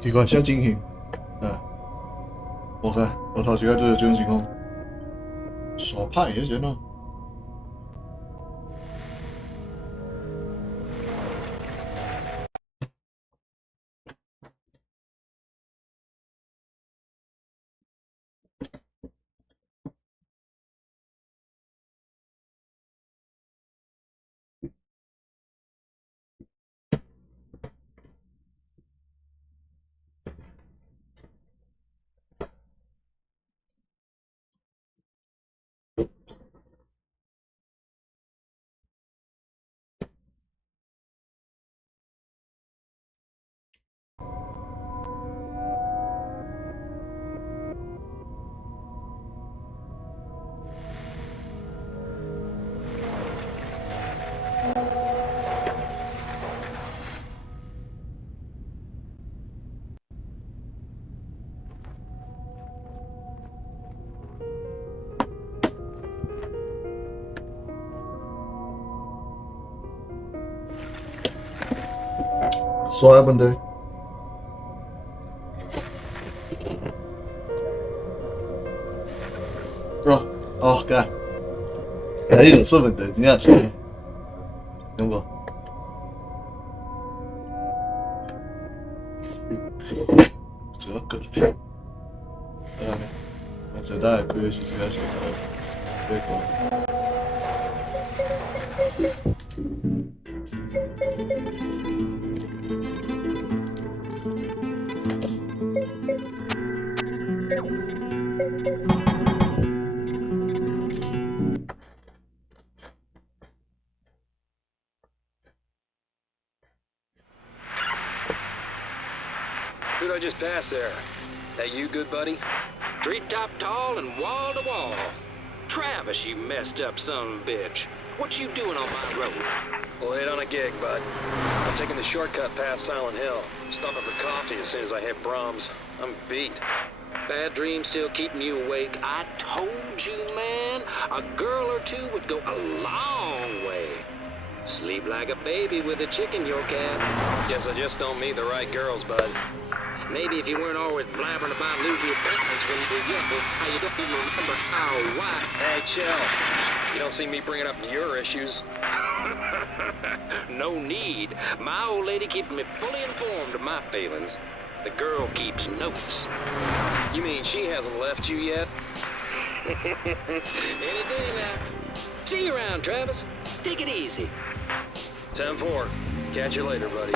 机关枪进行。啊，我看我头先都有这种情况，耍牌也行啊。刷一本的。是吧？哦，干，一个是问题，你看是，行不？这个的，这大概可以是这样子的，这个。Who'd I just pass there? That you, good buddy? Treetop tall and wall to wall. Travis, you messed up son of a bitch. What you doing on my road? Late on a gig, bud. I'm taking the shortcut past Silent Hill. Stopping for coffee as soon as I hit Brahms. I'm beat. Bad dreams still keeping you awake? I told you, man, a girl or two would go a long way. Sleep like a baby with a chick in your cab. Guess I just don't meet the right girls, bud. Maybe if you weren't always blabbering about losing your balance when you were young, how you don't even remember how, why. Hey, chill. You don't see me bringing up your issues. No need. My old lady keeps me fully informed of my feelings. The girl keeps notes. You mean she hasn't left you yet? Any day now. See you around, Travis. Take it easy. 10-4. Catch you later, buddy.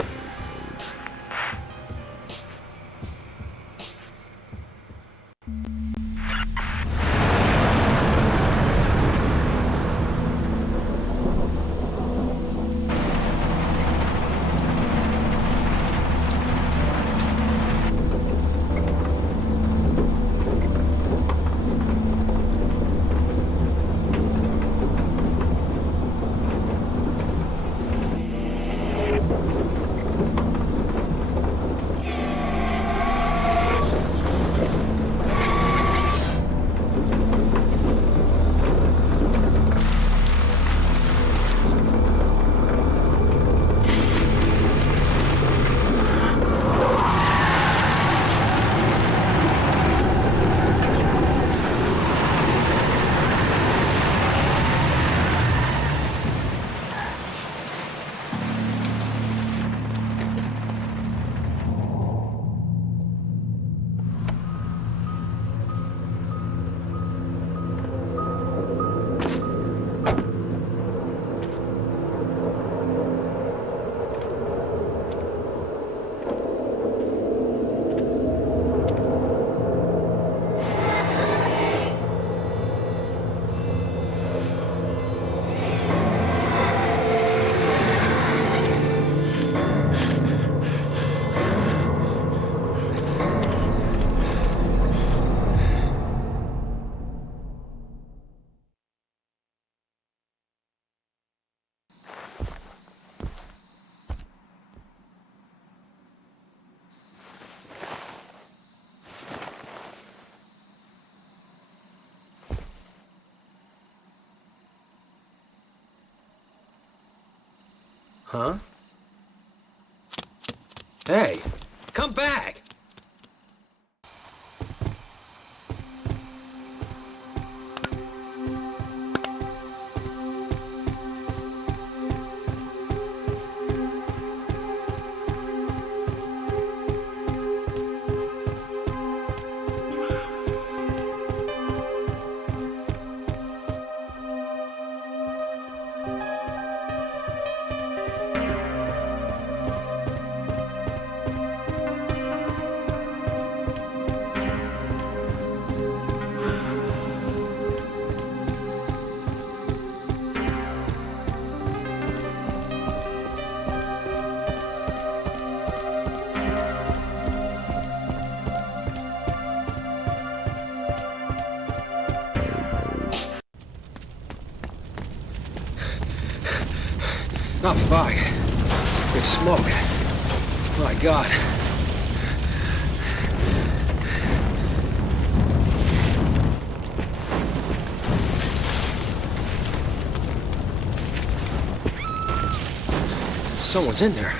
Huh? Hey, come back! Not fog. It's smoke. My God. Someone's in there.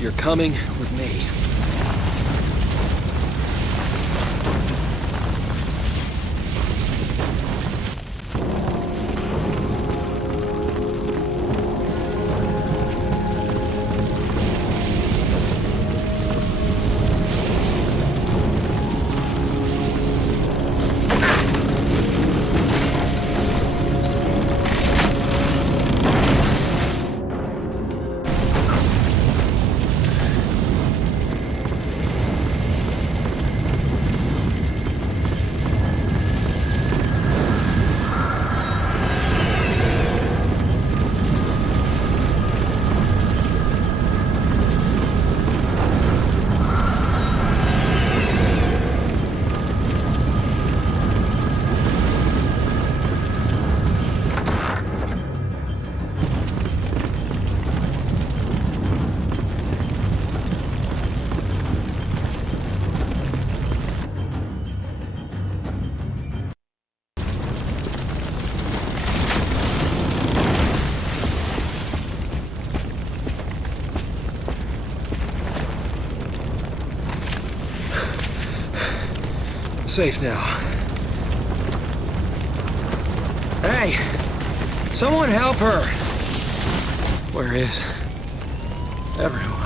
You're coming with me. Safe now. Hey! Someone help her! Where is everyone?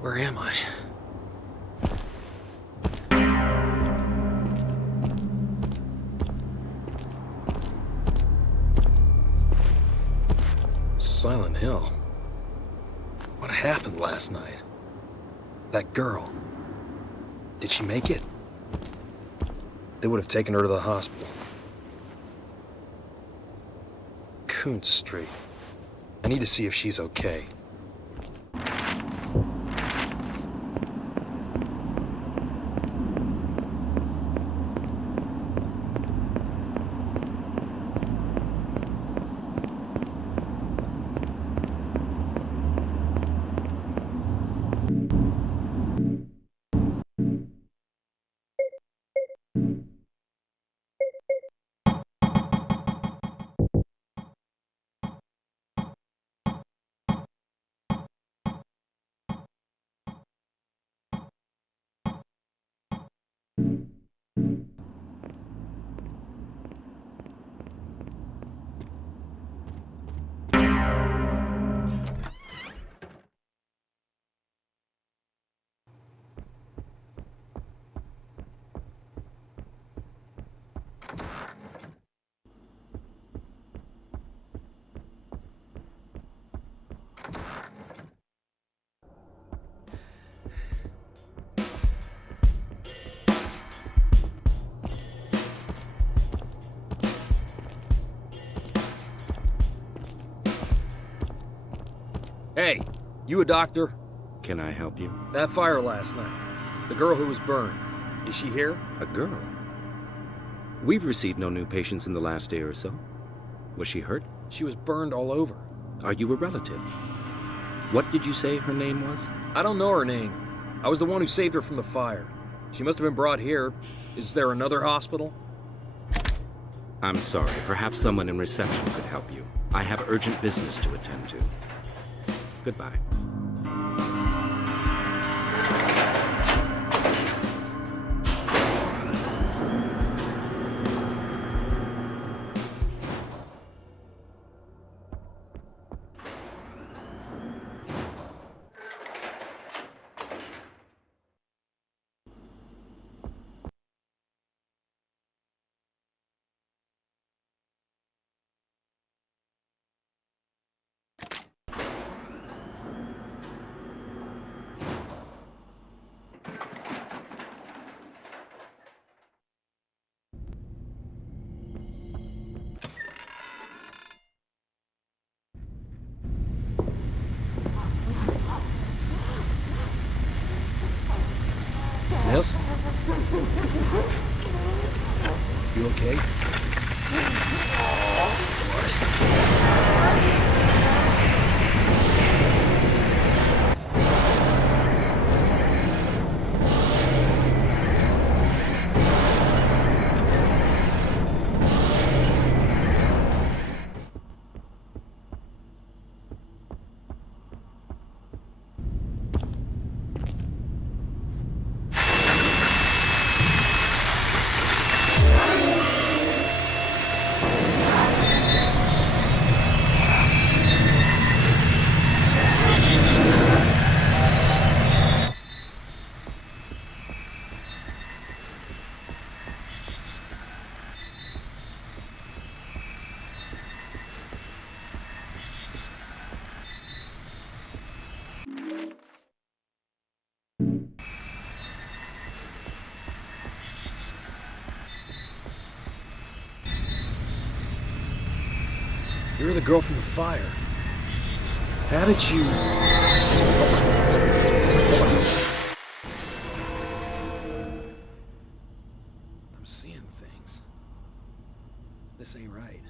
Where am I? Silent Hill. What happened last night? That girl. Did she make it? They would have taken her to the hospital. Kuntz Street. I need to see if she's okay. Hey, you a doctor? Can I help you? That fire last night. The girl who was burned. Is she here? A girl? We've received no new patients in the last day or so. Was she hurt? She was burned all over. Are you a relative? What did you say her name was? I don't know her name. I was the one who saved her from the fire. She must have been brought here. Is there another hospital? I'm sorry. Perhaps someone in reception could help you. I have urgent business to attend to. Goodbye. Yes? You okay? What? You're the girl from the fire. How did you... I'm seeing things. This ain't right.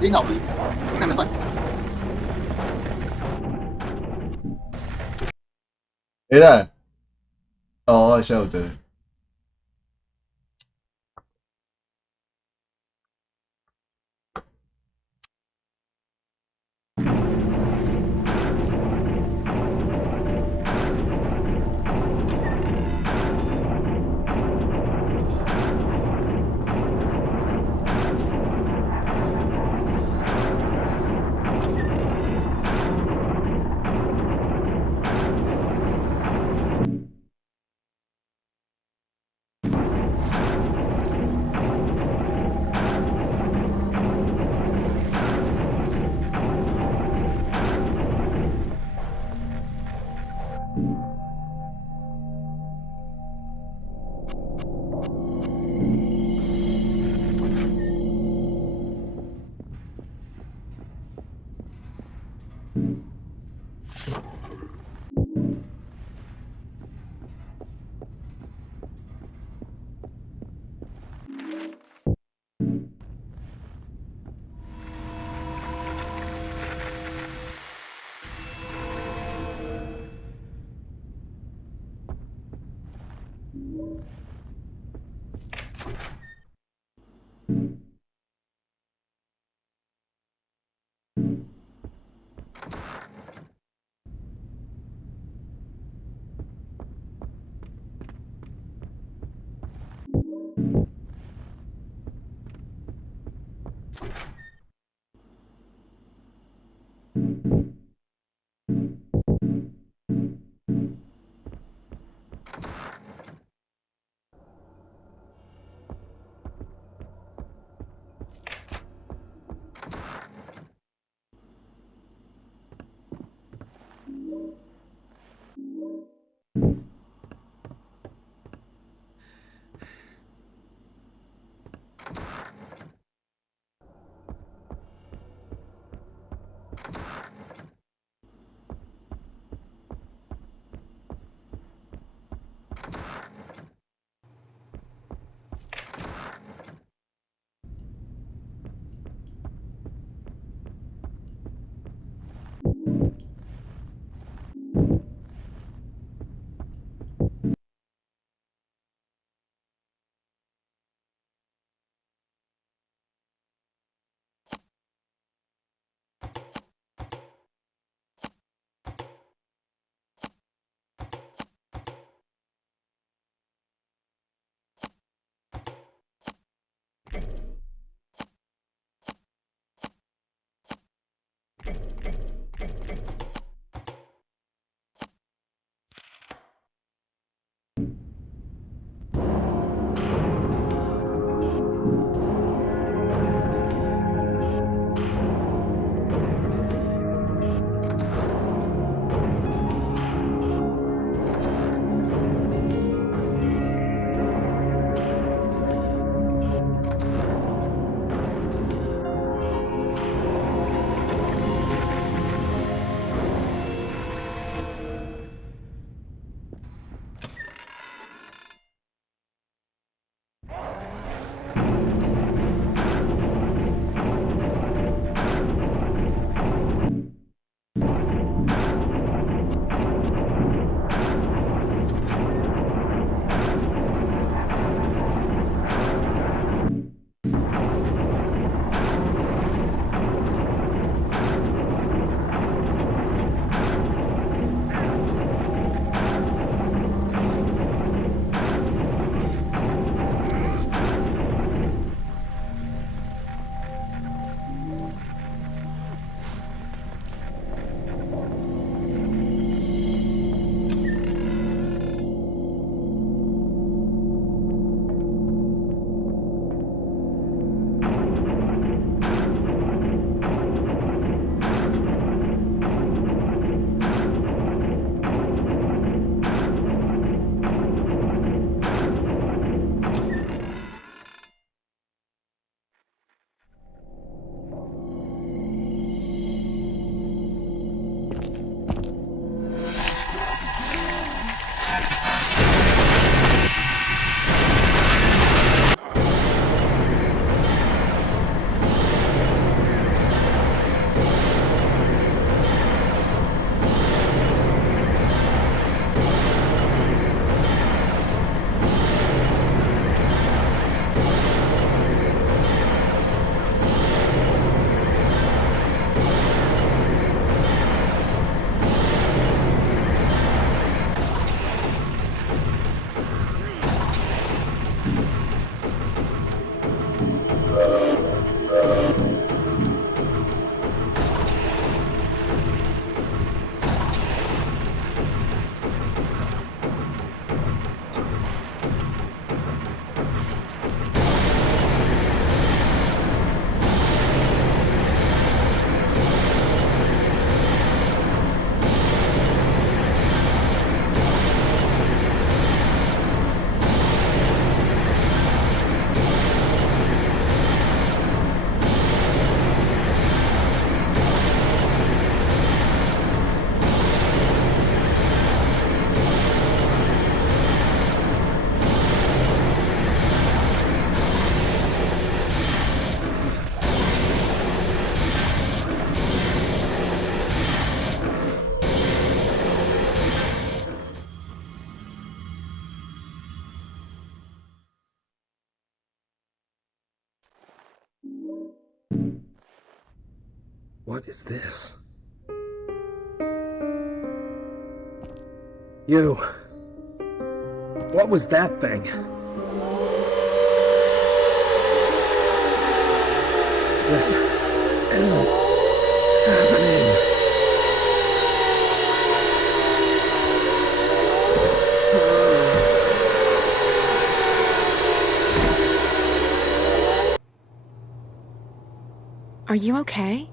Đi ngầu đi. Cái này sao? Beyler, 下午的。What is this? You. What was that thing? This isn't happening. Are you okay?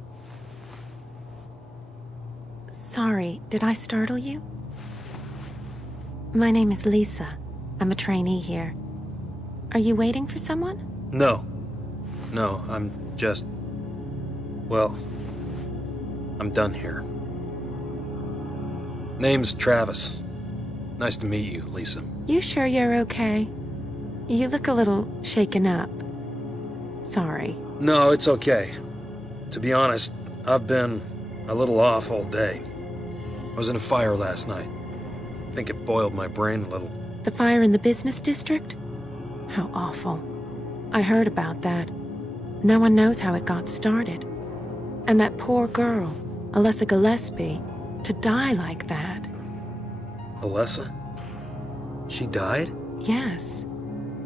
Sorry, did I startle you? My name is Lisa. I'm a trainee here. Are you waiting for someone? No. No, I'm just... Well, I'm done here. Name's Travis. Nice to meet you, Lisa. You sure you're okay? You look a little shaken up. Sorry. No, it's okay. To be honest, I've been a little off all day. I was in a fire last night. I think it boiled my brain a little. The fire in the business district? How awful. I heard about that. No one knows how it got started. And that poor girl, Alessa Gillespie, to die like that. Alessa? She died? Yes.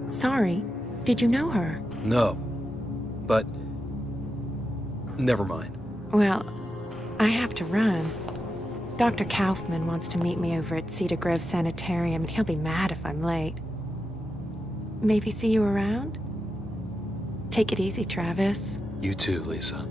Sorry, did you know her? No. But... never mind. Well, I have to run. Dr. Kaufman wants to meet me over at Cedar Grove Sanitarium, and he'll be mad if I'm late. Maybe see you around? Take it easy, Travis. You too, Lisa.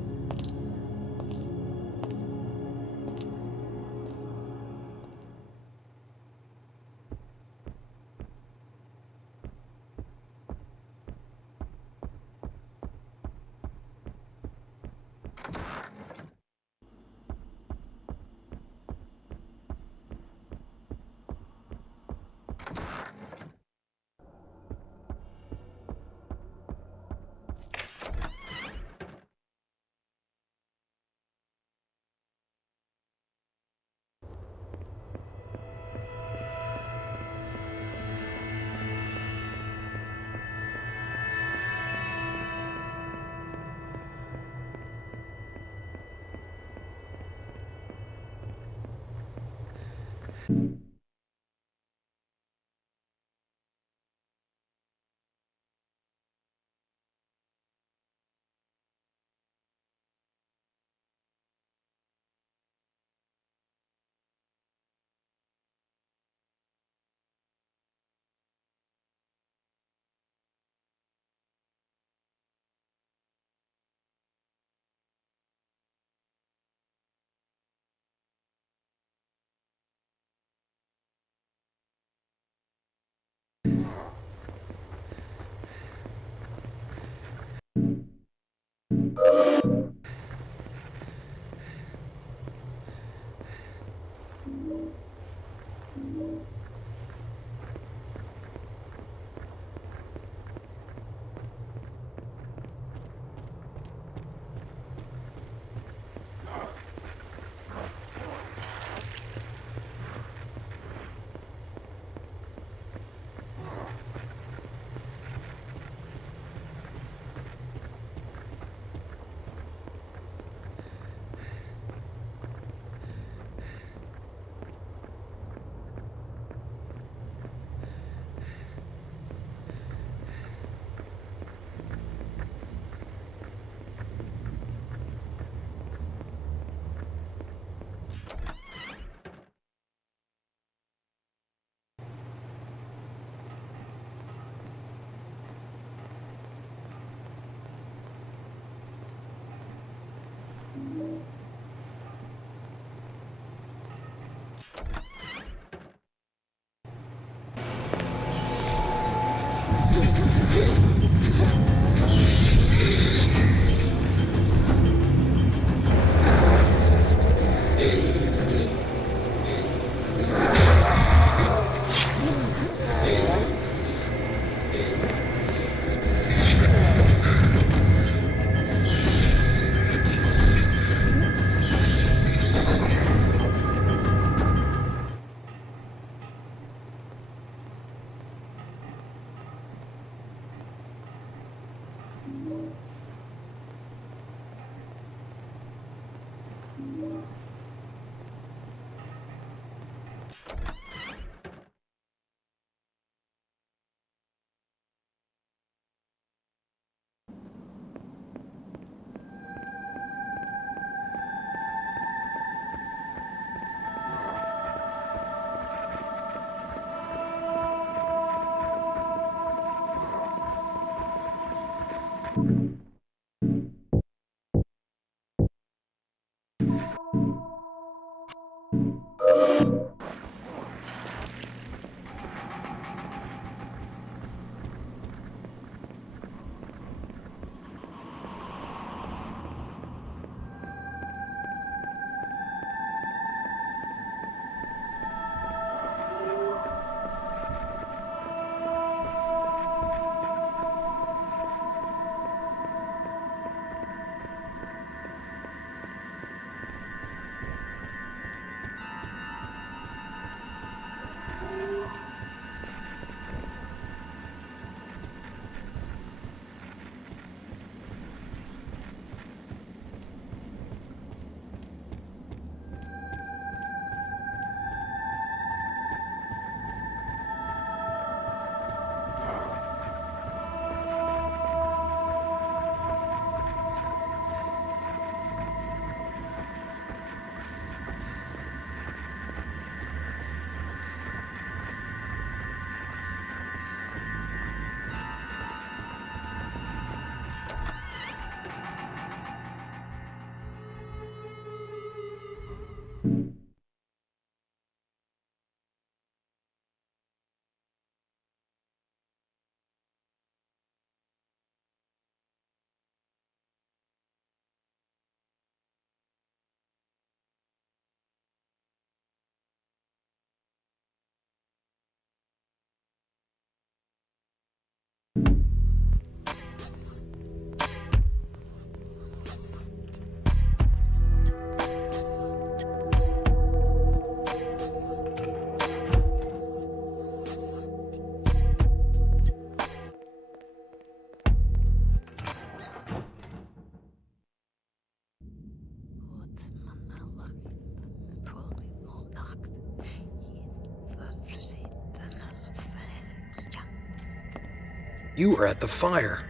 You were at the fire.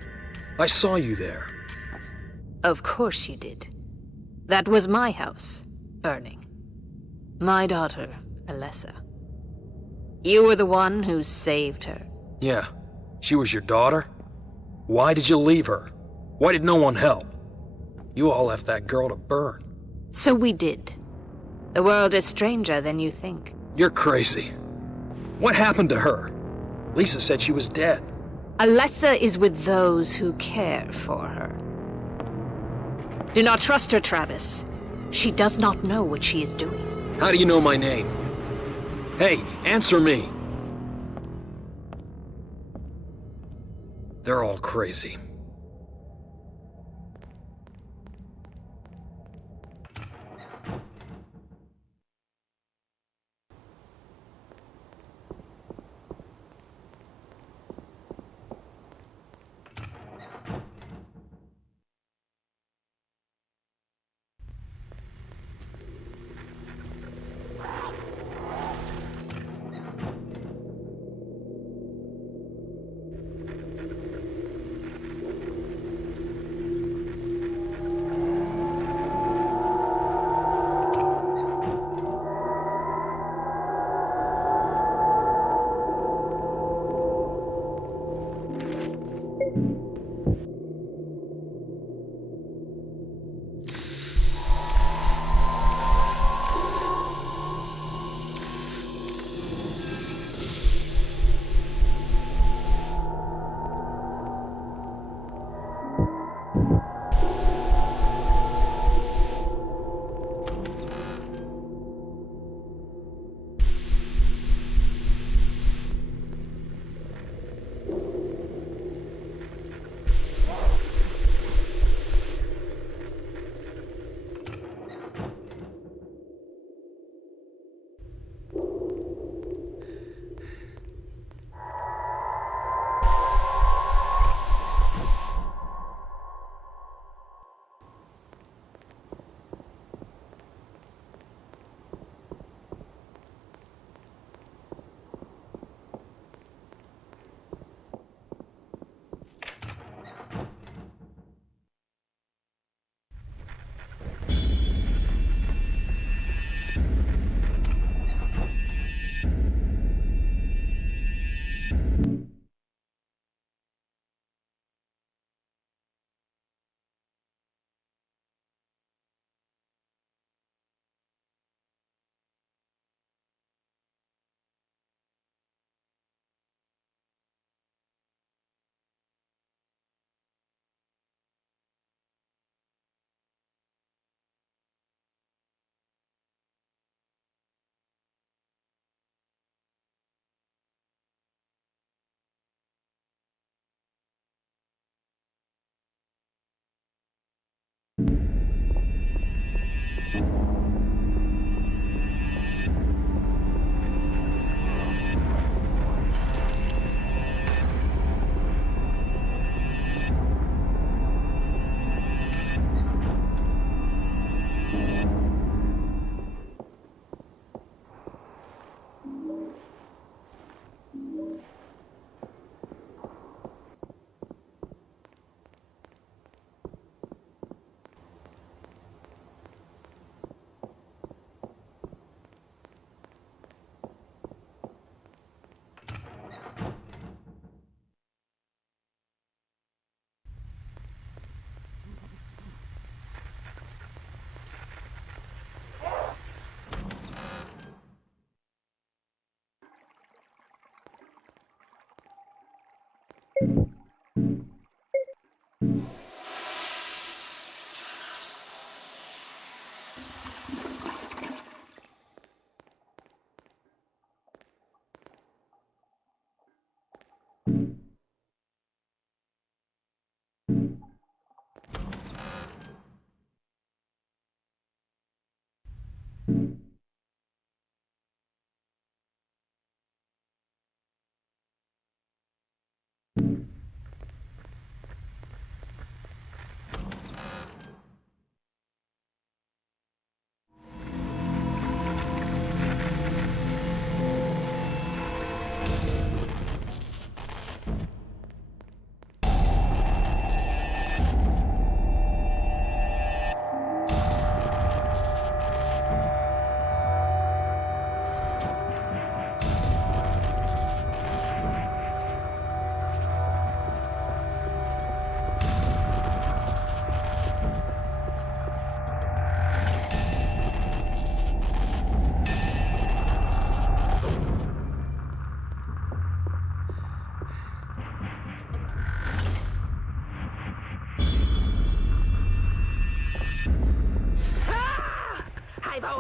I saw you there. Of course you did. That was my house, burning. My daughter, Alessa. You were the one who saved her. Yeah, she was your daughter? Why did you leave her? Why did no one help? You all left that girl to burn. So we did. The world is stranger than you think. You're crazy. What happened to her? Lisa said she was dead. Alessa is with those who care for her. Do not trust her, Travis. She does not know what she is doing. How do you know my name? Hey, answer me. They're all crazy.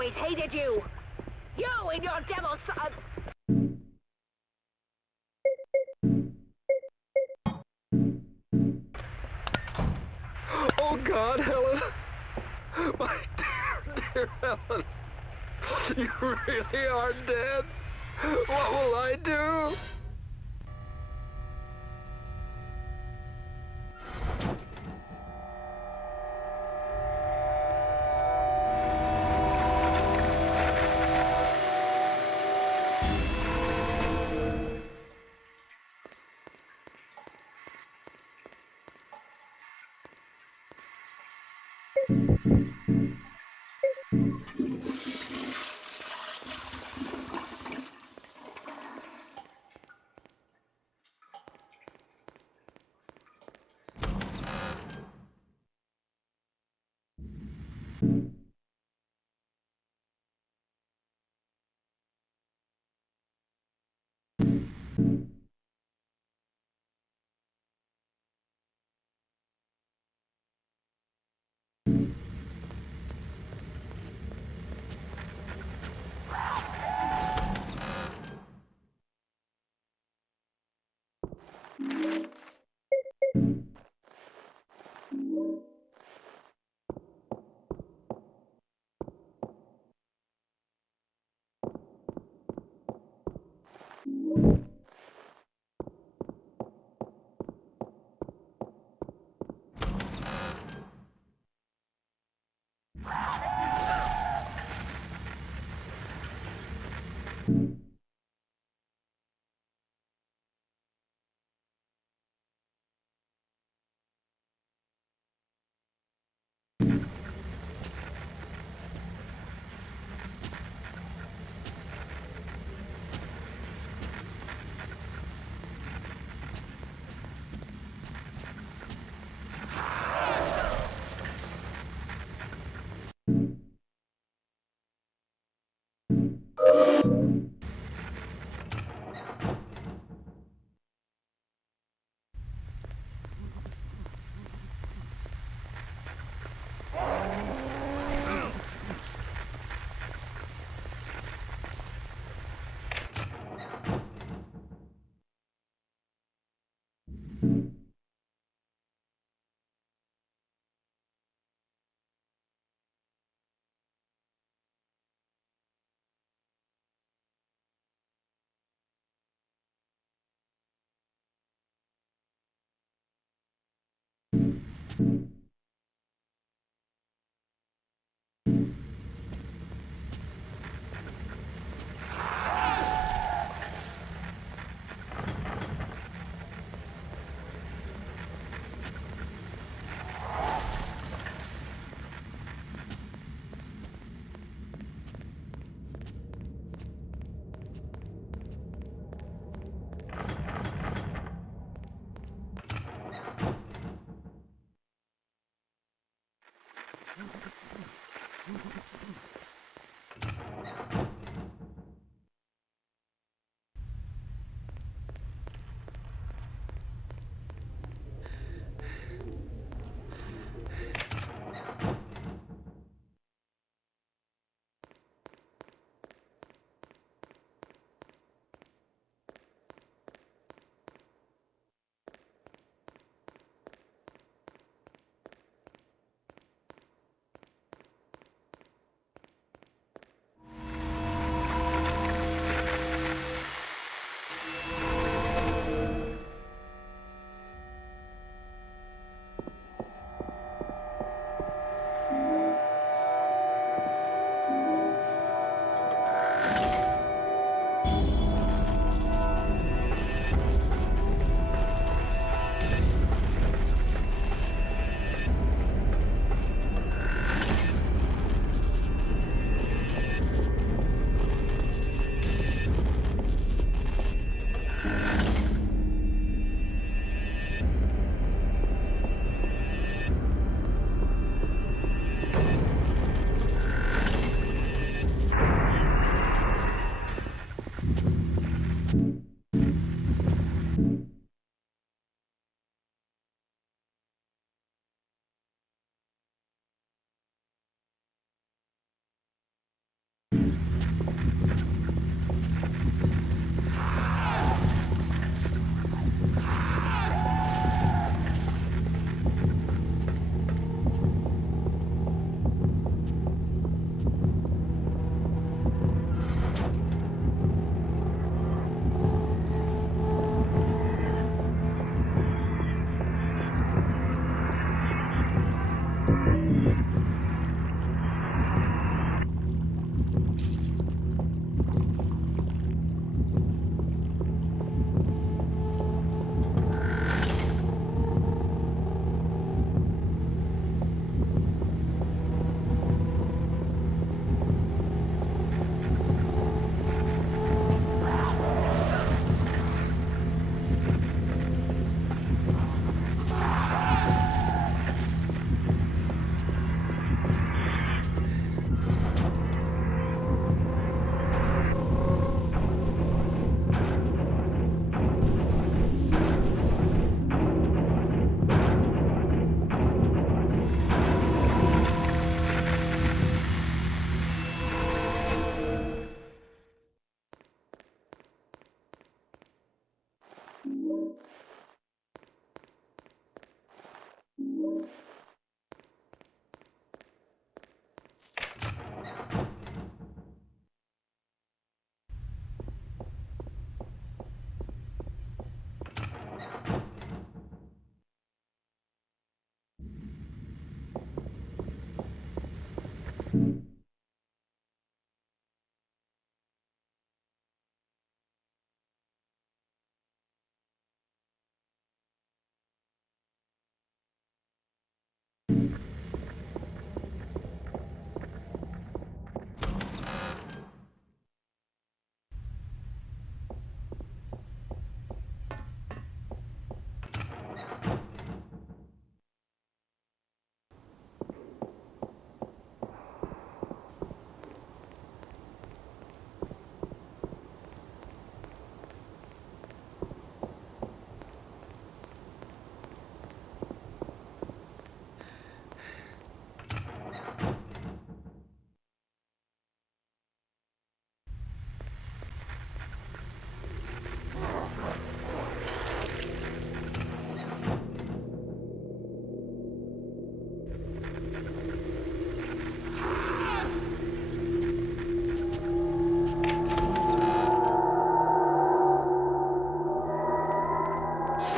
always hated you! You and your devil son! Oh God, Helen! My dear Helen! You really are dead! What will I do?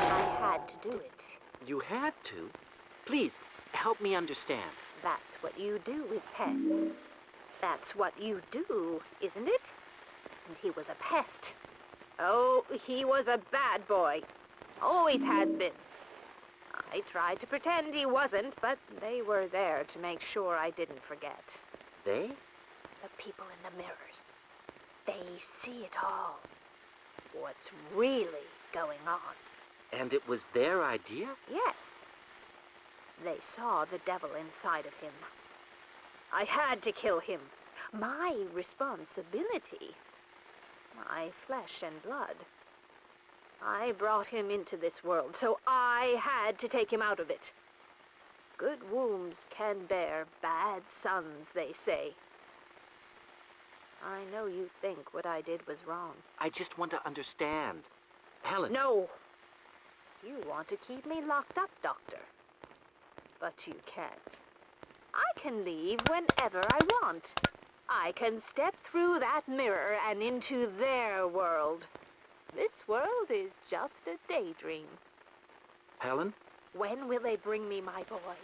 I had to do it. You had to? Please, help me understand. That's what you do with pests. That's what you do, isn't it? And he was a pest. Oh, he was a bad boy. Always has been. I tried to pretend he wasn't, but they were there to make sure I didn't forget. They? The people in the mirrors. They see it all. What's really going on. And it was their idea? Yes. They saw the devil inside of him. I had to kill him. My responsibility. My flesh and blood. I brought him into this world, so I had to take him out of it. Good wombs can bear bad sons, they say. I know you think what I did was wrong. I just want to understand. Helen. No! You want to keep me locked up, Doctor. But you can't. I can leave whenever I want. I can step through that mirror and into their world. This world is just a daydream. Helen? When will they bring me my boy?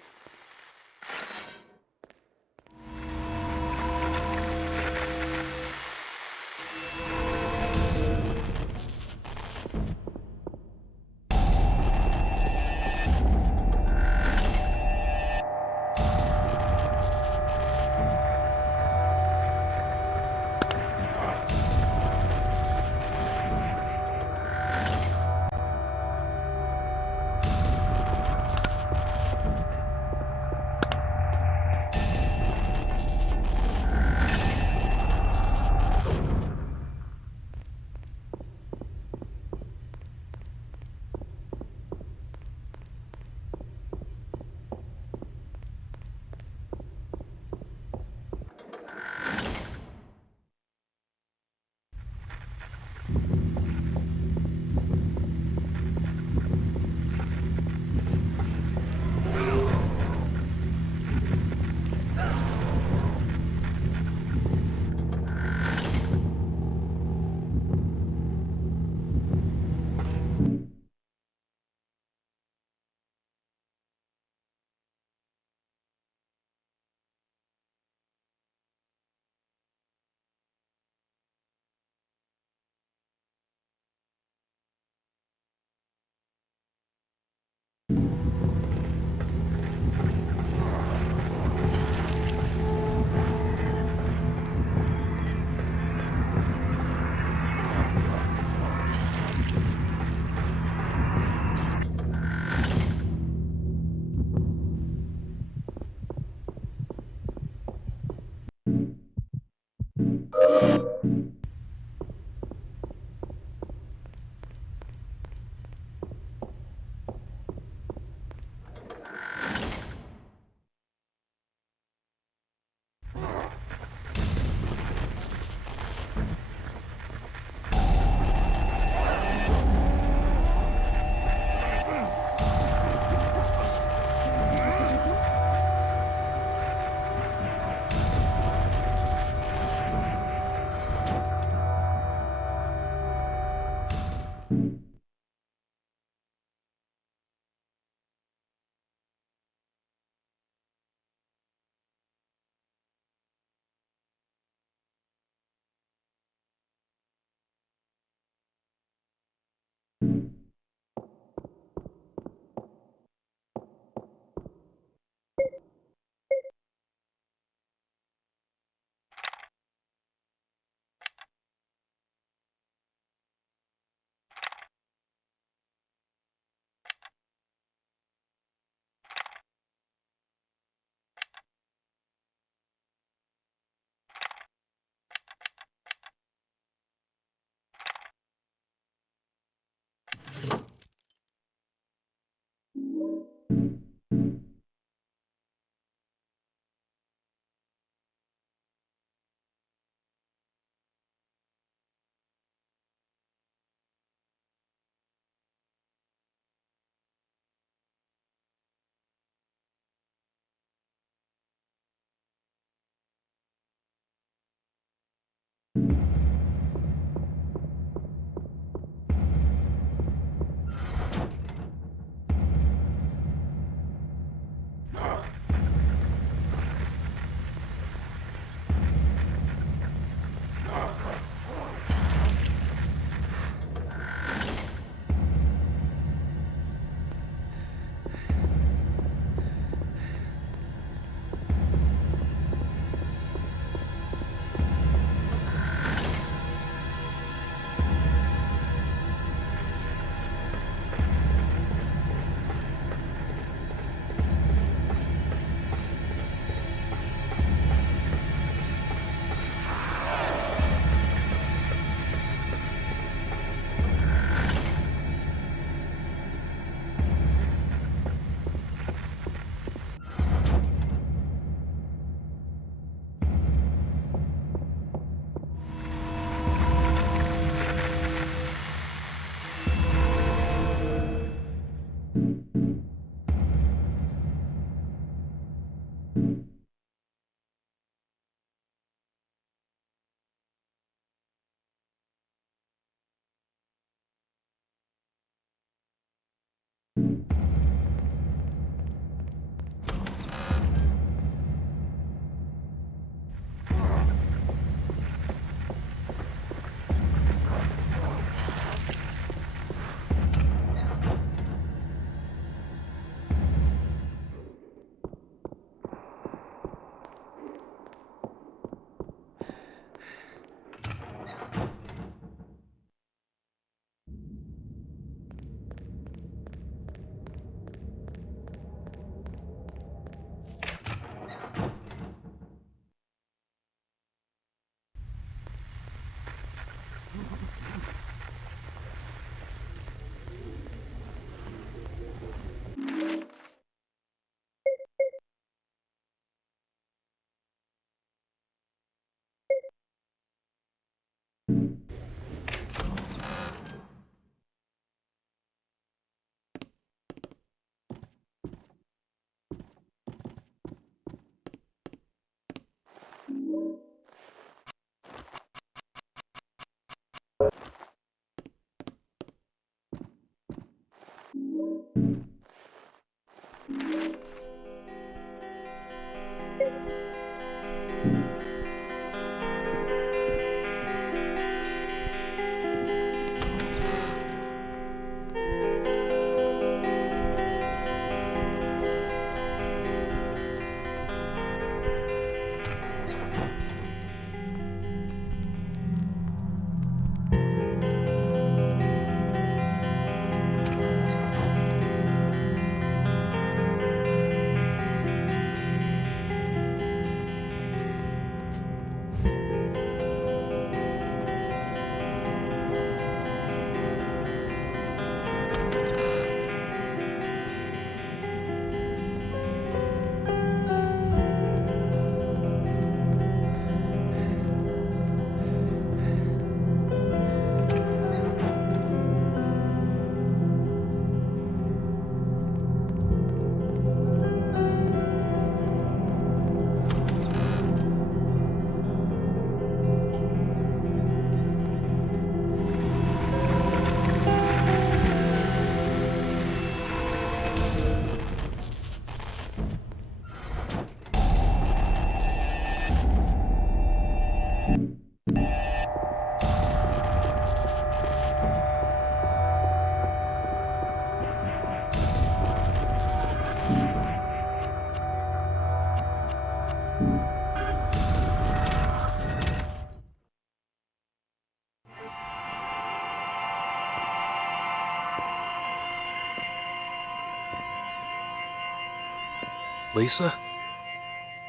Lisa?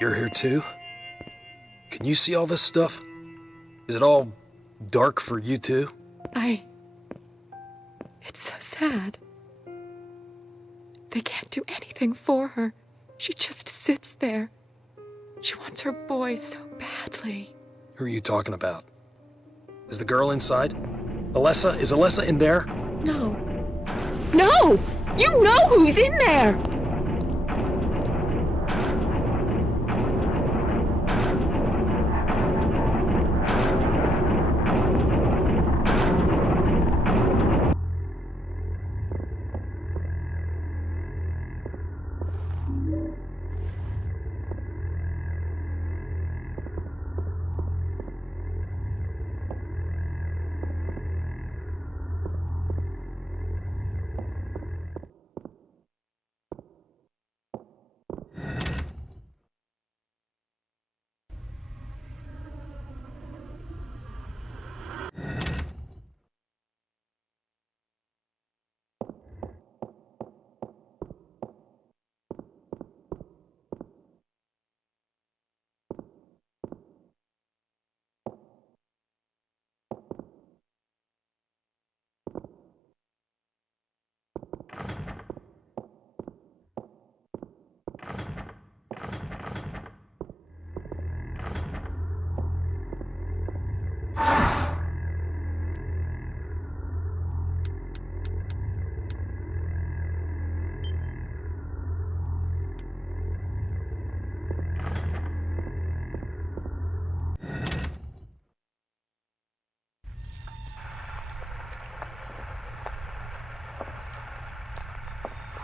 You're here too? Can you see all this stuff? Is it all dark for you too? It's so sad. They can't do anything for her. She just sits there. She wants her boy so badly. Who are you talking about? Is the girl inside? Alessa? Is Alessa in there? No. No! You know who's in there!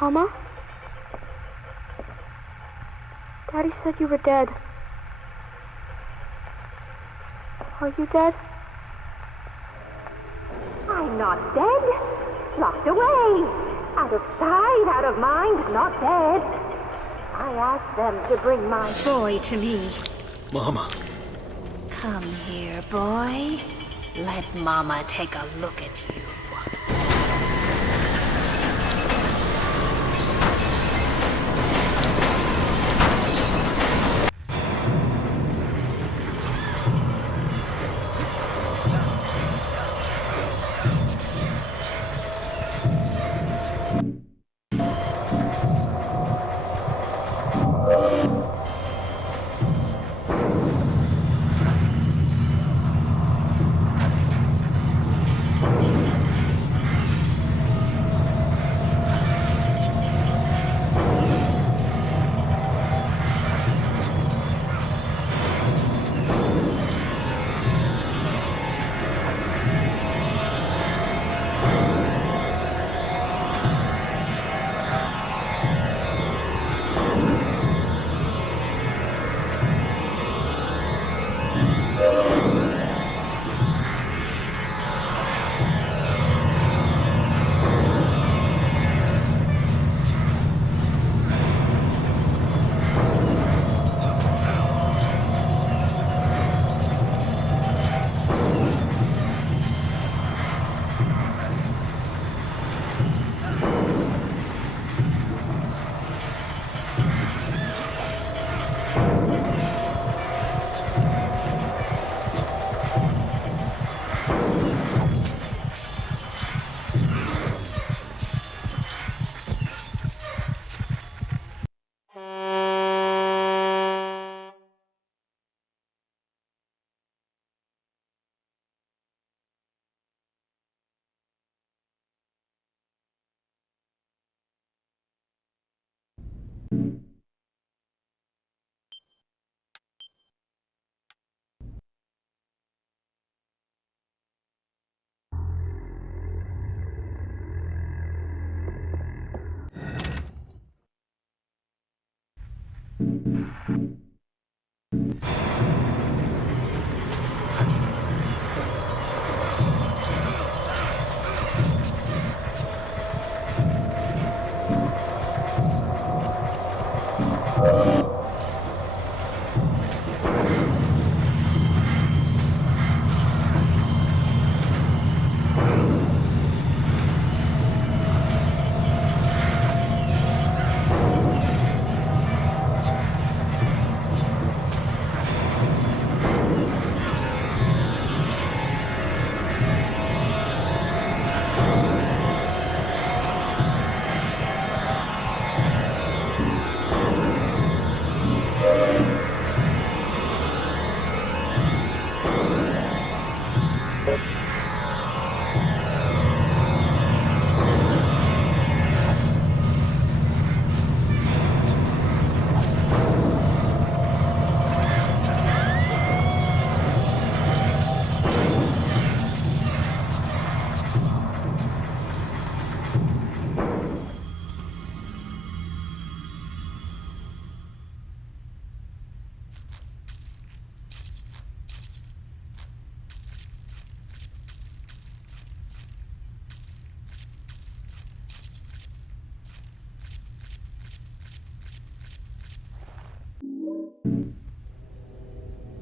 Mama? Daddy said you were dead. Are you dead? I'm not dead. Locked away. Out of sight, out of mind, not dead. I asked them to bring my boy to me. Mama. Come here, boy. Let Mama take a look at you.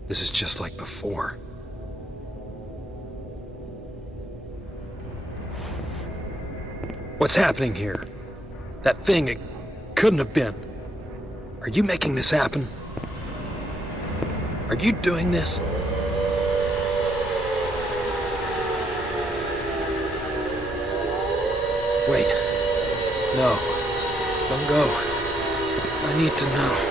This is just like before. What's happening here? That thing, it couldn't have been. Are you making this happen? Are you doing this? Wait. No. Don't go. I need to know.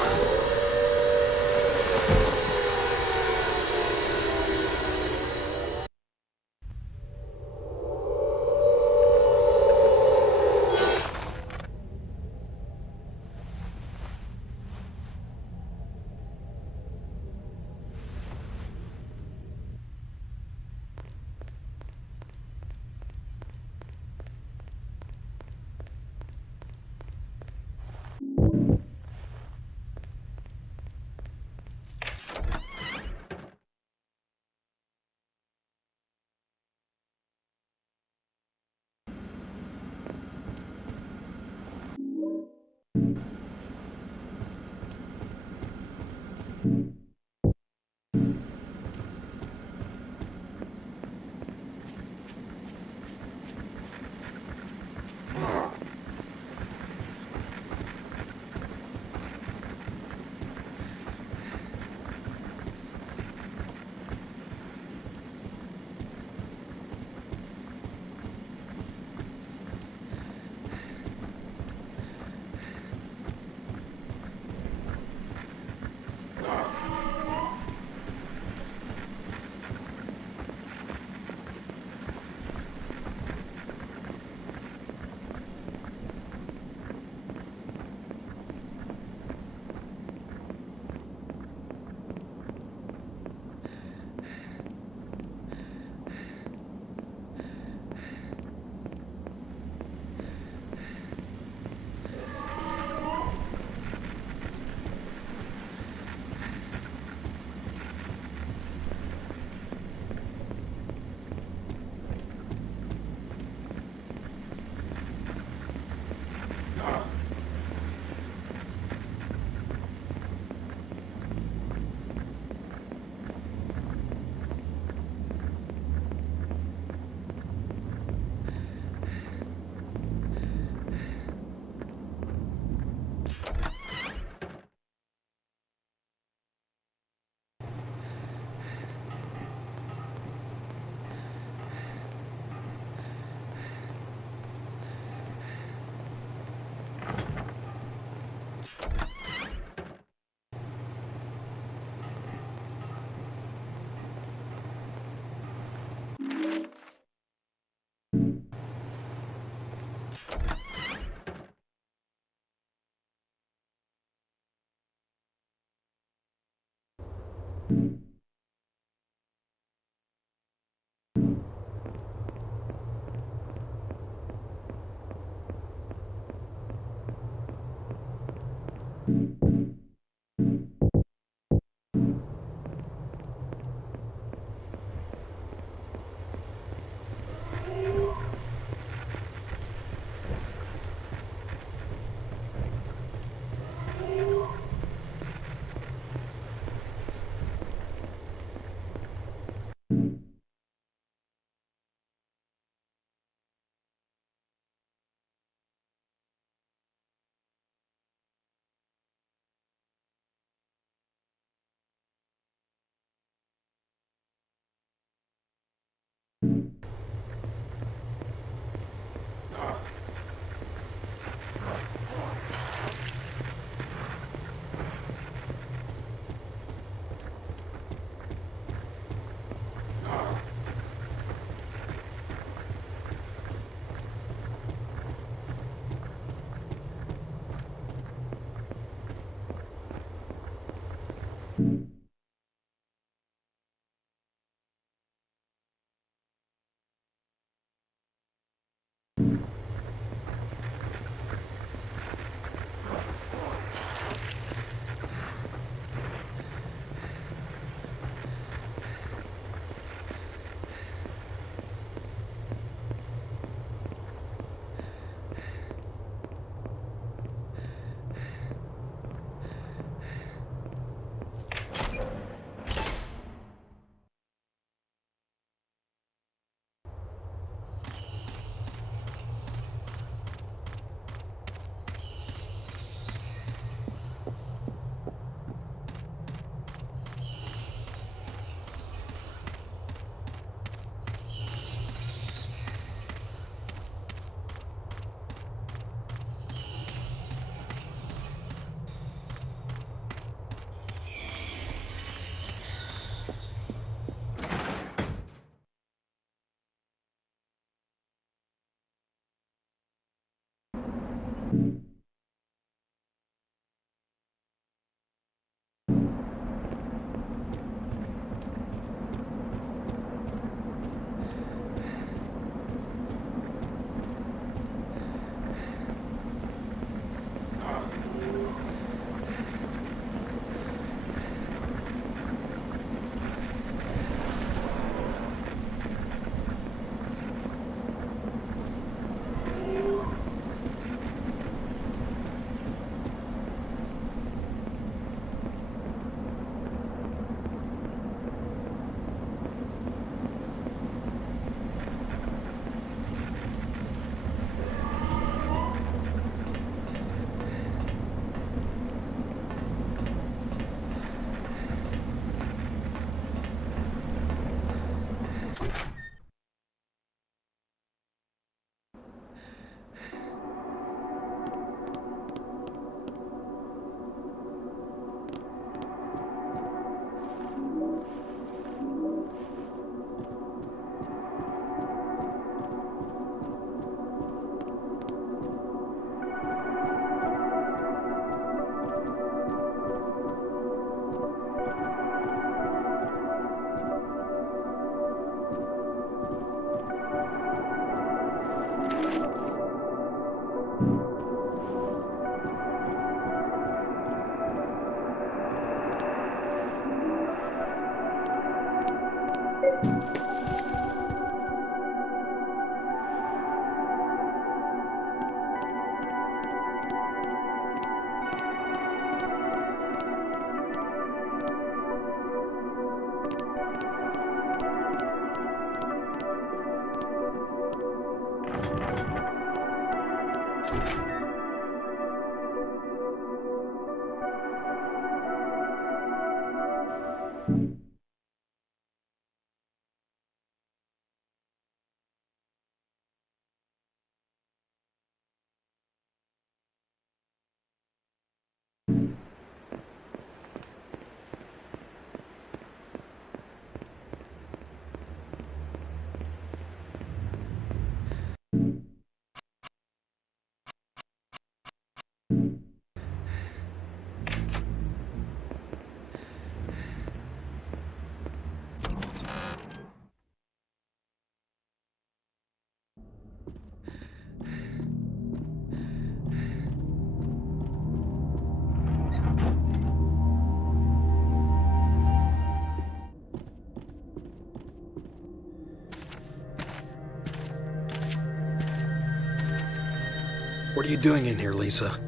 What are you doing in here, Lisa?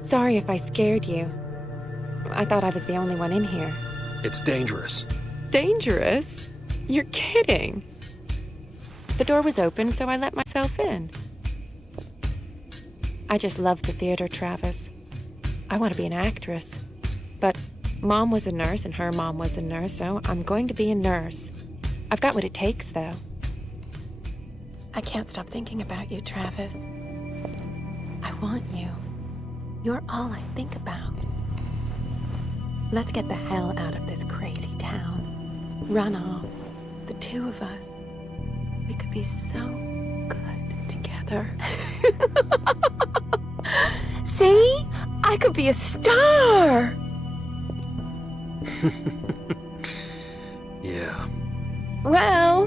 Sorry if I scared you. I thought I was the only one in here. It's dangerous. Dangerous? You're kidding. The door was open, so I let myself in. I just love the theater, Travis. I want to be an actress. But Mom was a nurse and her mom was a nurse, so I'm going to be a nurse. I've got what it takes, though. I can't stop thinking about you, Travis. I want you. You're all I think about. Let's get the hell out of this crazy town. Run off. The two of us. We could be so good together. See? I could be a star! Yeah. Well,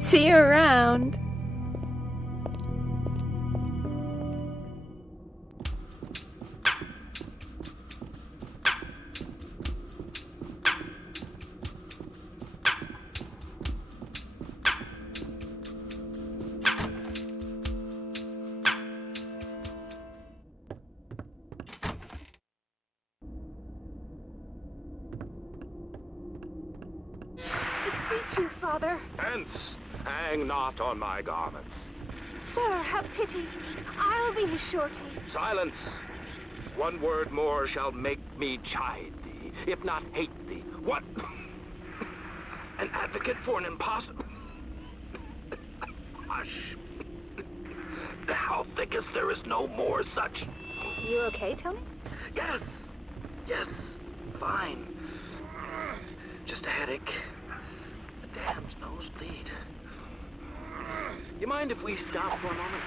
see you around. Beseech you, Father. Hence, hang not on my garments. Sir, have pity. I'll be his surety. Silence! One word more shall make me chide thee, if not hate thee. What? An advocate for an impostor? Hush. Thou thinkest there is no more such. You okay, Tony? Yes. Yes. Fine. Just a headache. A damned nosebleed. You mind if we stop for a moment?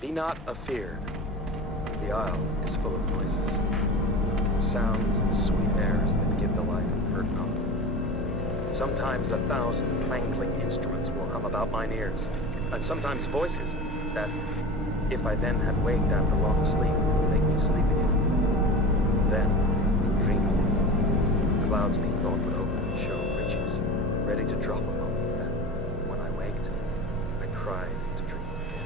Be not afeared. The isle is full of noises. Sounds and sweet airs that give delight and hurt not. Sometimes 1,000 clangling instruments will hum about mine ears, and sometimes voices that, if I then had waked after long sleep, would make me sleep again. Then, dreaming, clouds methought would open and show riches, ready to drop upon me. Then, when I waked, I cried to dream again.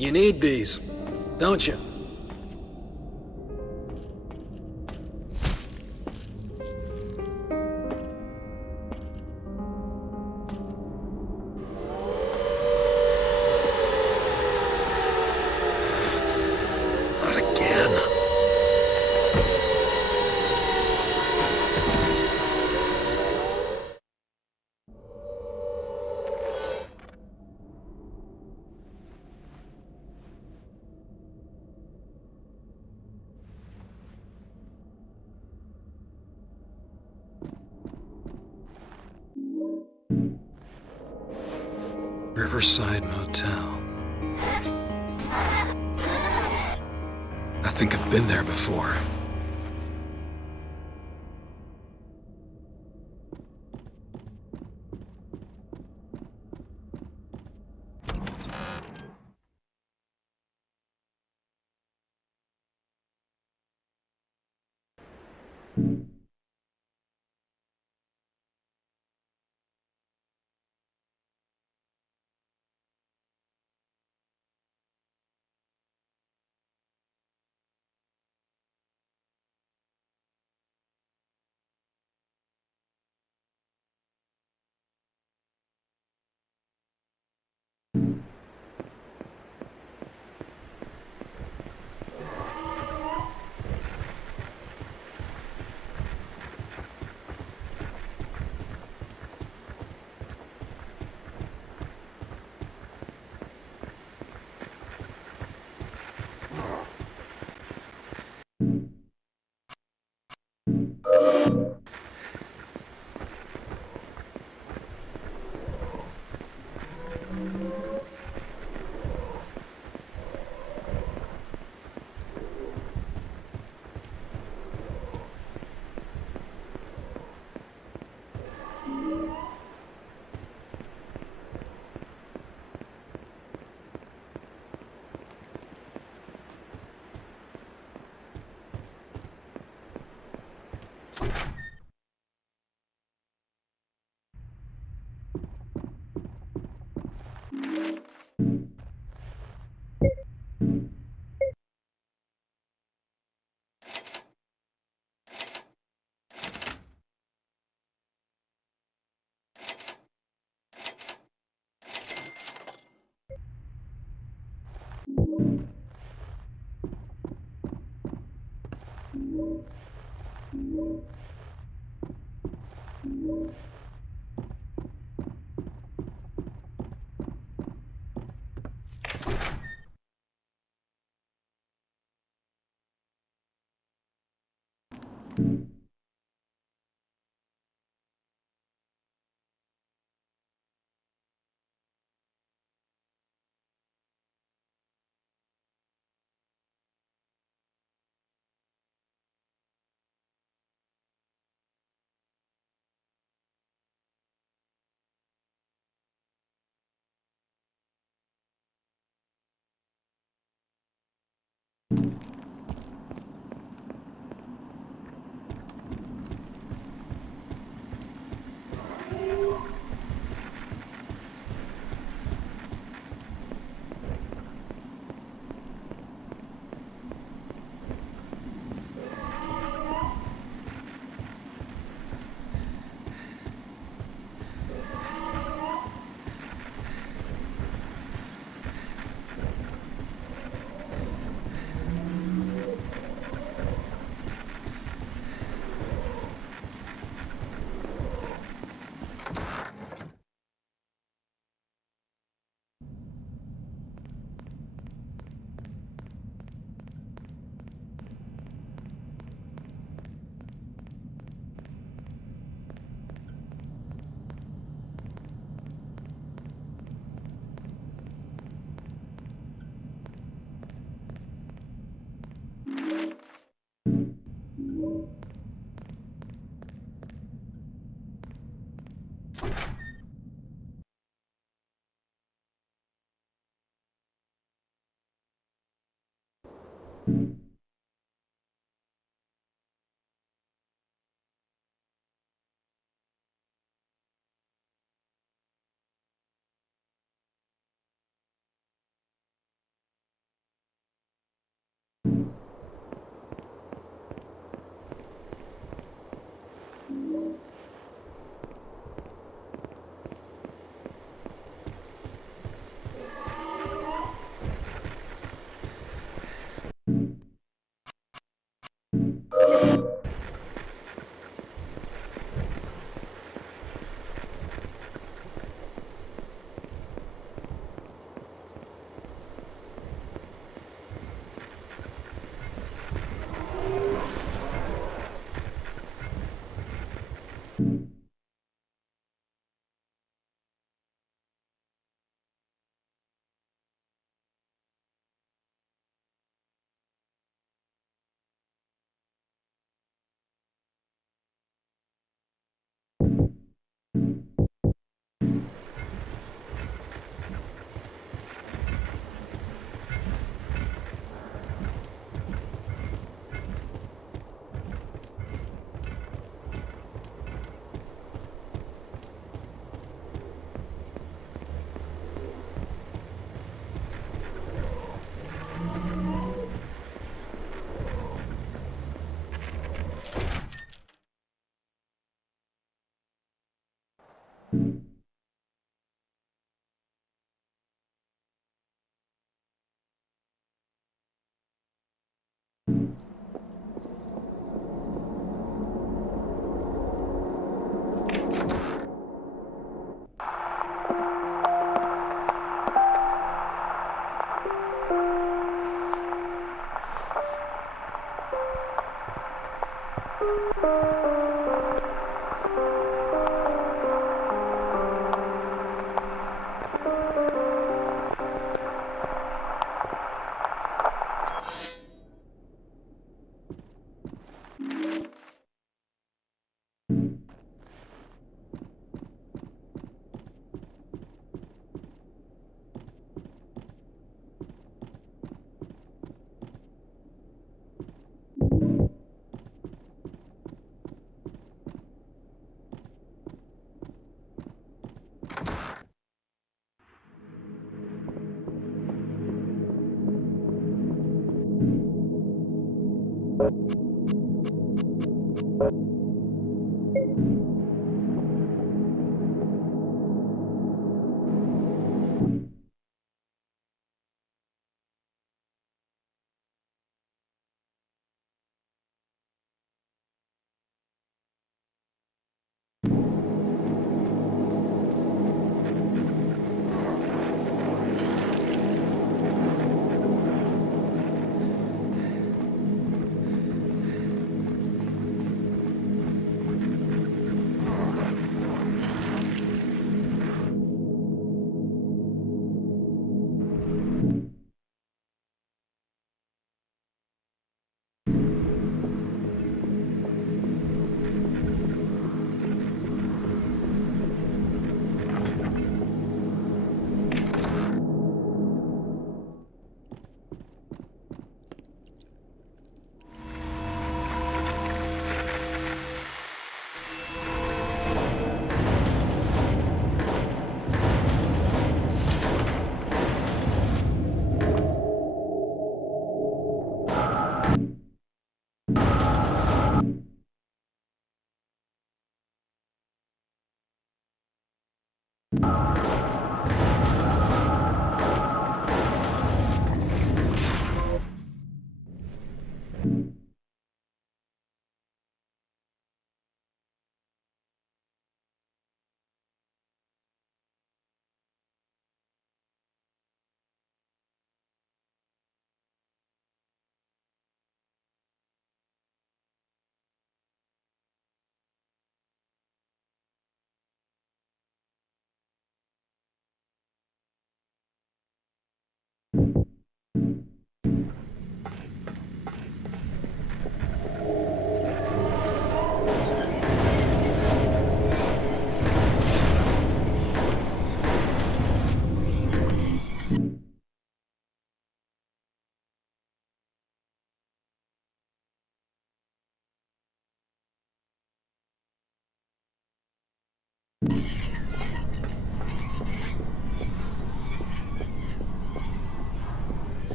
You need these, don't you? Not again. Riverside Motel. I think I've been there before.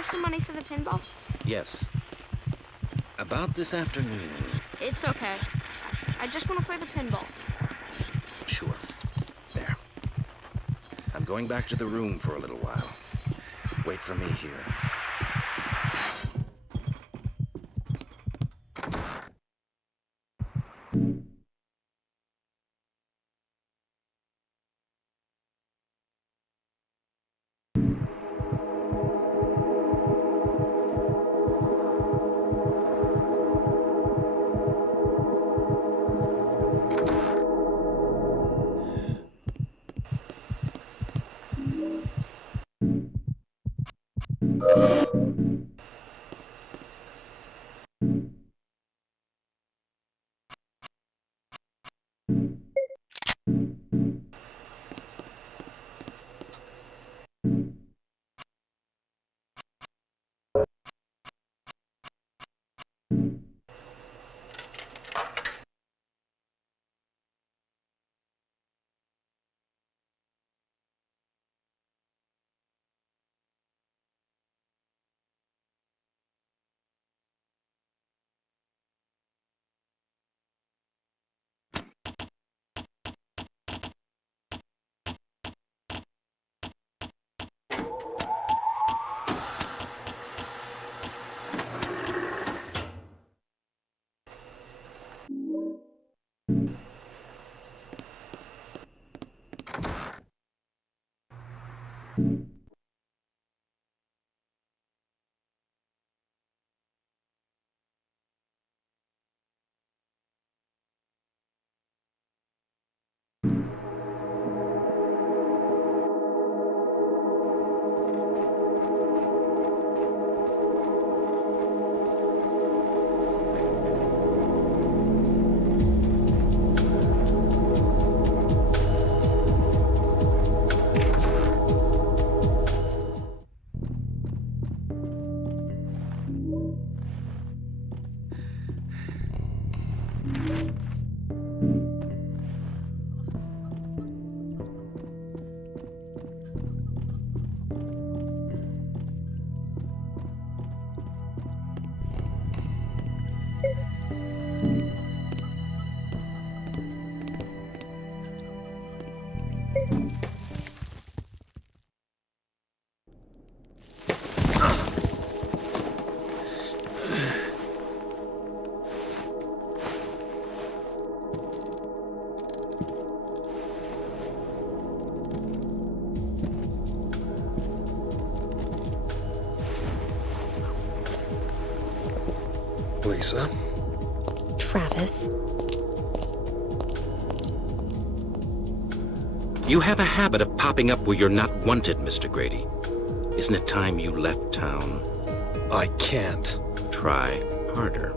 Have some money for the pinball? Yes. About this afternoon. It's okay. I just want to play the pinball. Sure. There. I'm going back to the room for a little while. Wait for me here. Lisa? Travis. You have a habit of popping up where you're not wanted, Mr. Grady. Isn't it time you left town? I can't. Try harder.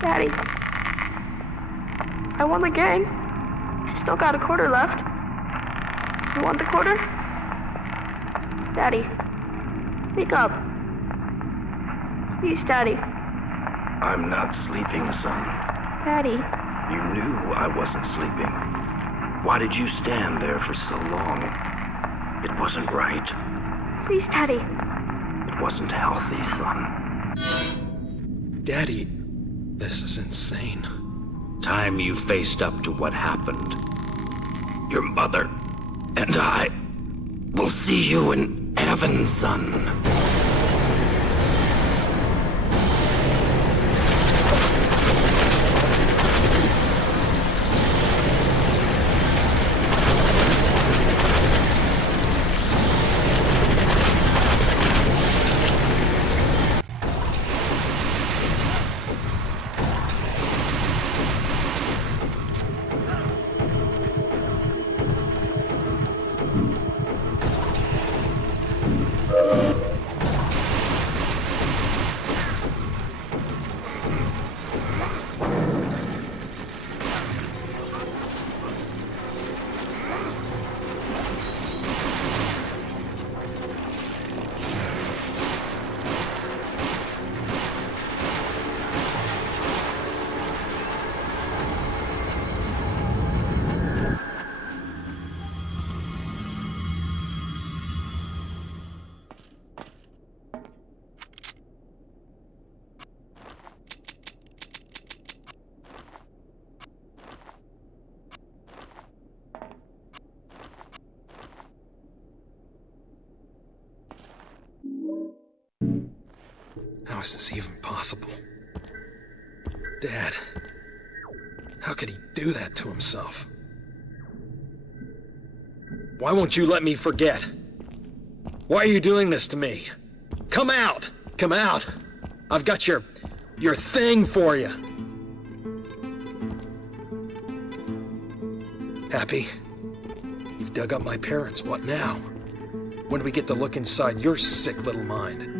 Daddy. I won the game. I still got a quarter left. You want the quarter? Daddy. Wake up. Please, Daddy. I'm not sleeping, son. Daddy. You knew I wasn't sleeping. Why did you stand there for so long? It wasn't right. Please, Daddy. It wasn't healthy, son. Daddy, this is insane. Time you faced up to what happened. Your mother and I will see you in heaven, son. How is this even possible? Dad, how could he do that to himself? Why won't you let me forget? Why are you doing this to me? Come out! Come out! I've got your thing for you. Happy? You've dug up my parents. What now? When do we get to look inside your sick little mind?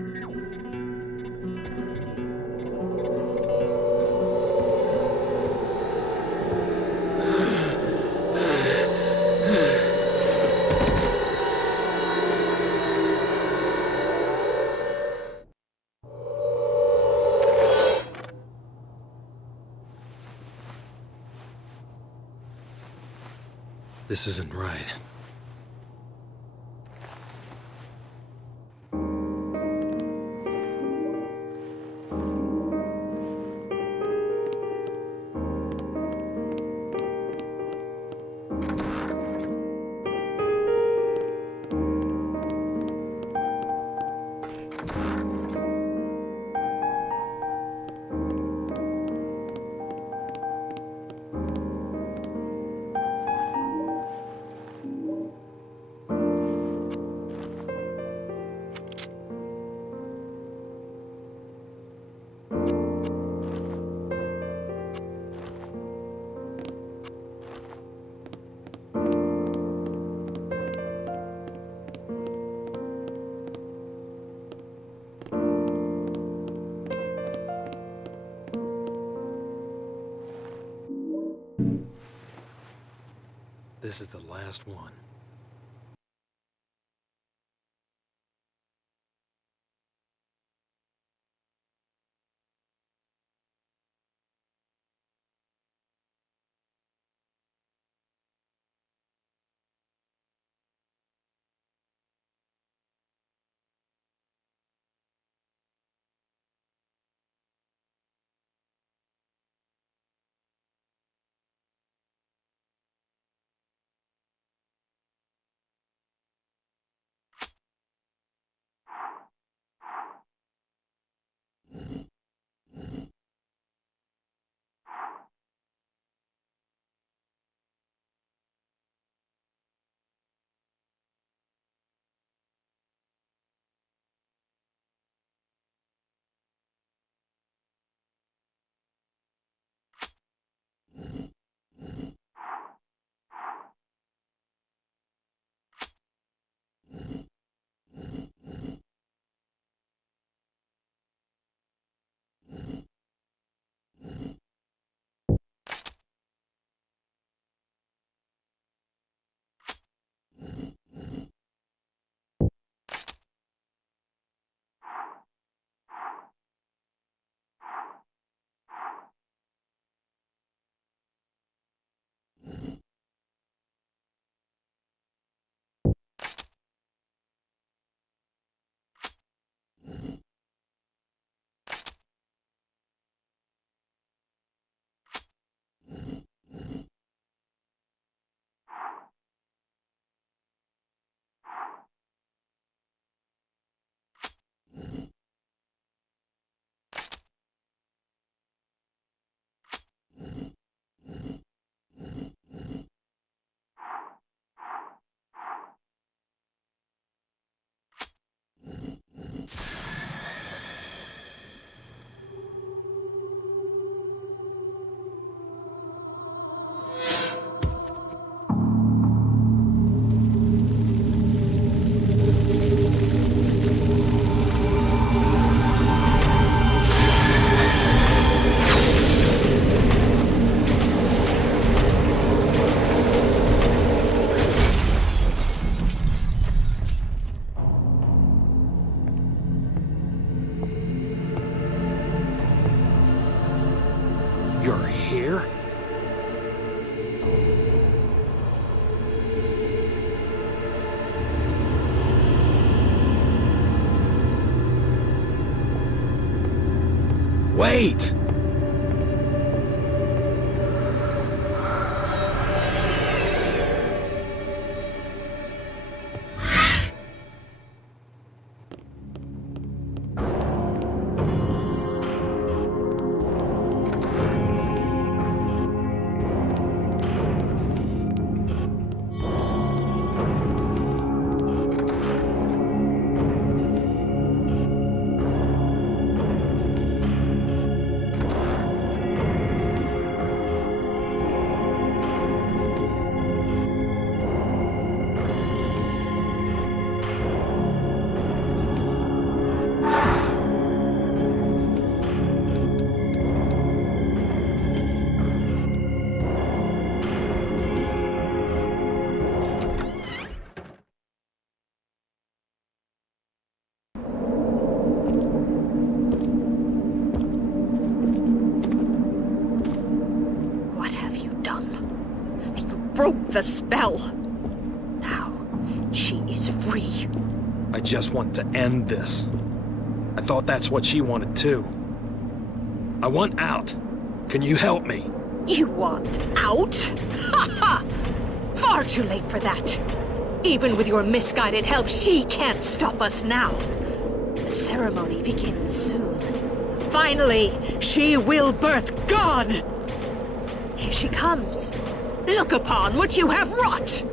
This isn't right. This is the last one. You're here? Wait! What have you done? You broke the spell. Now, she is free. I just want to end this. I thought that's what she wanted too. I want out. Can you help me? You want out? Ha ha! Far too late for that. Even with your misguided help, she can't stop us now. The ceremony begins soon. Finally, she will birth God! Here she comes. Look upon what you have wrought!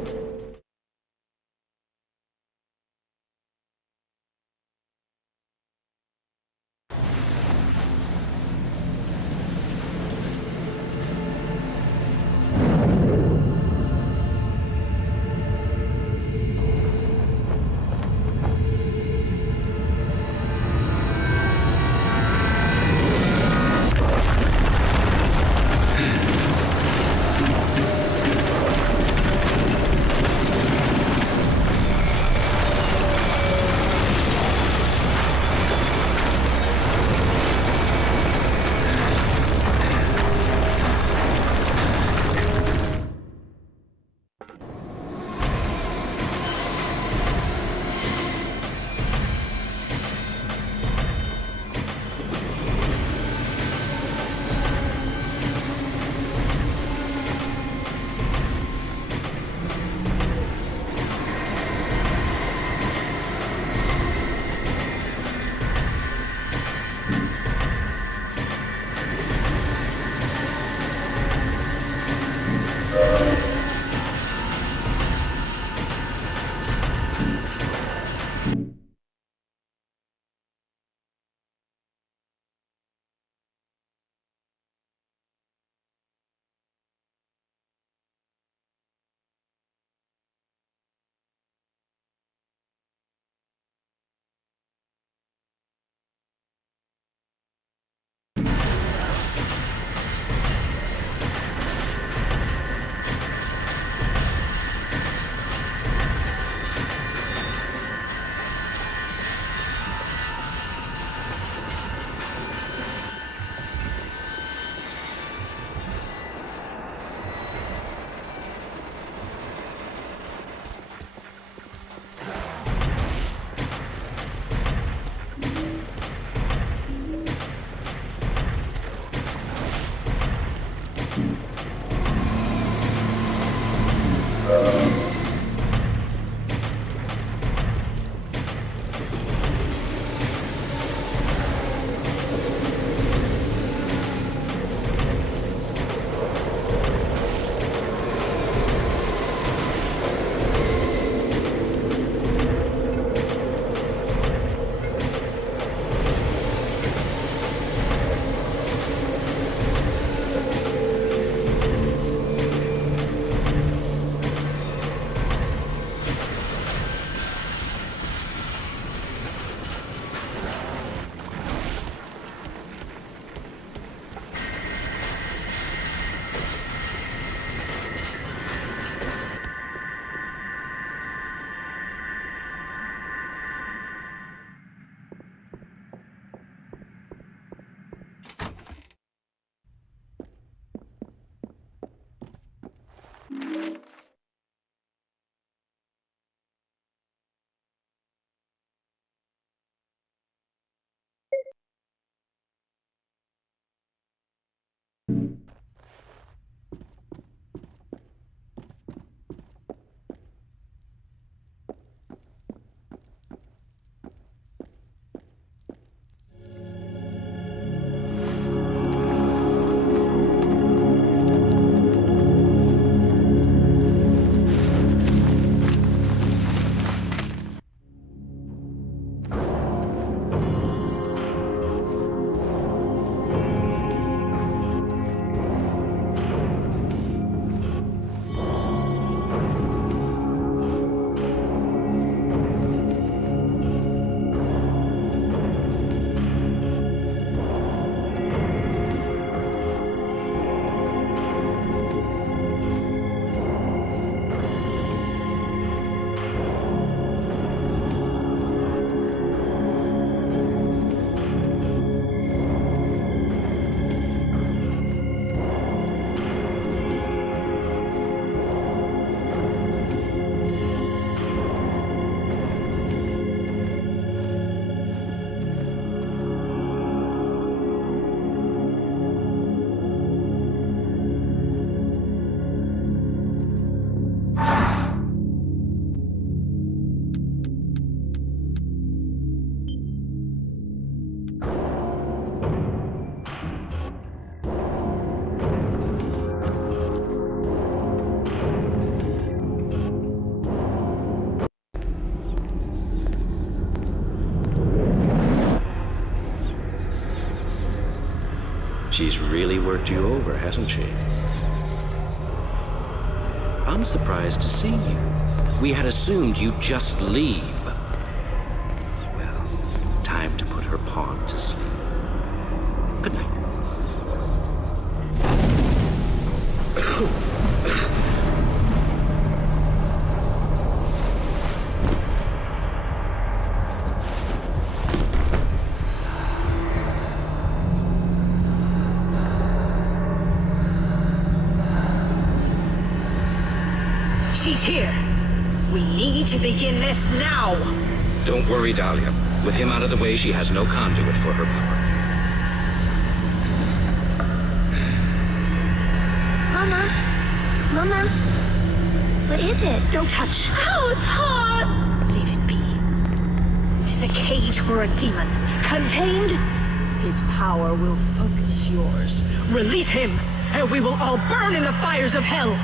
She's really worked you over, hasn't she? I'm surprised to see you. We had assumed you'd just leave. Well, time to put her pawn to sleep. Good night. She's here. We need to begin this now. Don't worry, Dahlia. With him out of the way, she has no conduit for her power. Mama? Mama? What is it? Don't touch. Ow, it's hot! Leave it be. It is a cage for a demon. Contained, his power will focus yours. Release him, and we will all burn in the fires of hell.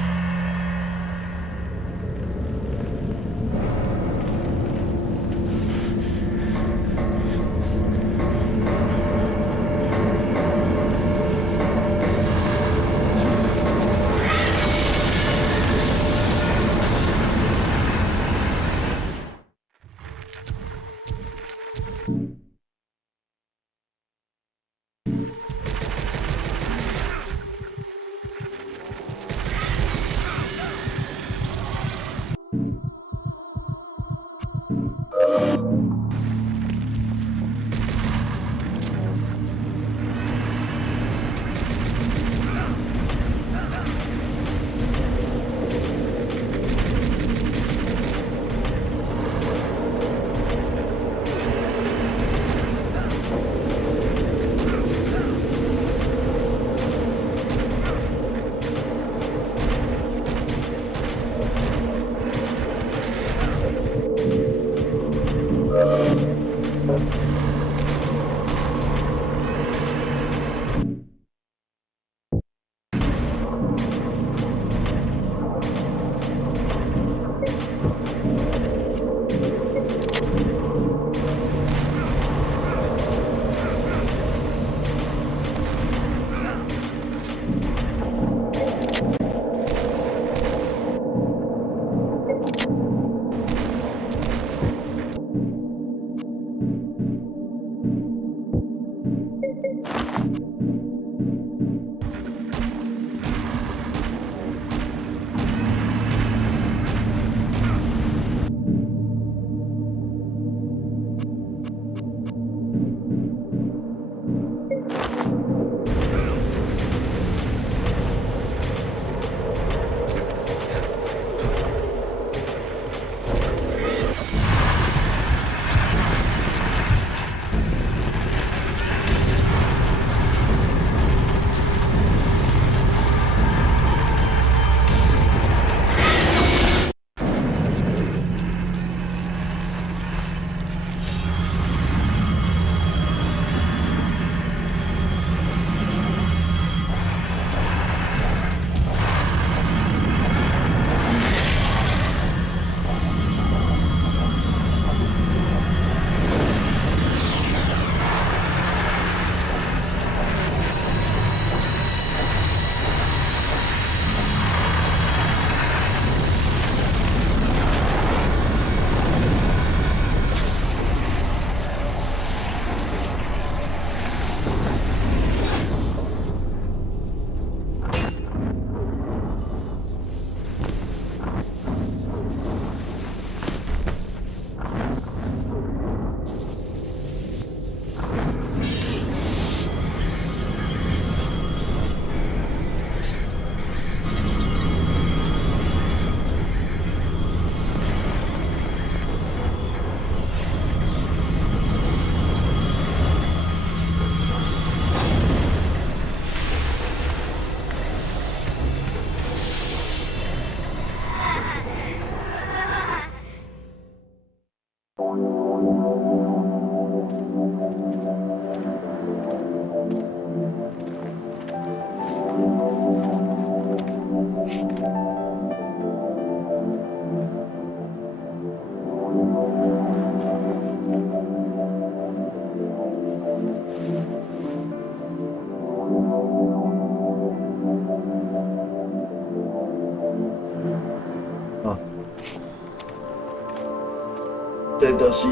就是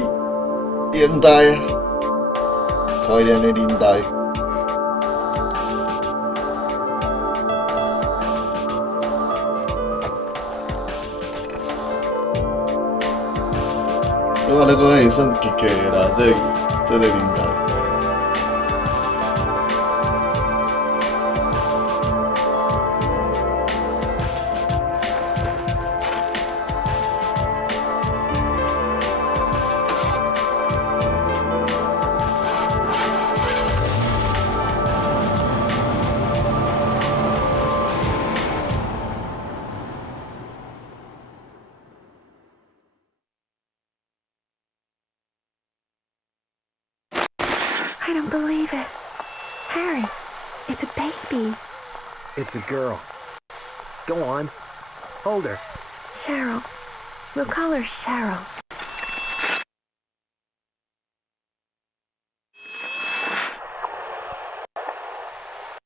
领带，怀念的领带。我咧讲会算及格的啦，这个领带。I don't believe it. Harry, it's a baby. It's a girl. Go on. Hold her. Cheryl. We'll call her Cheryl.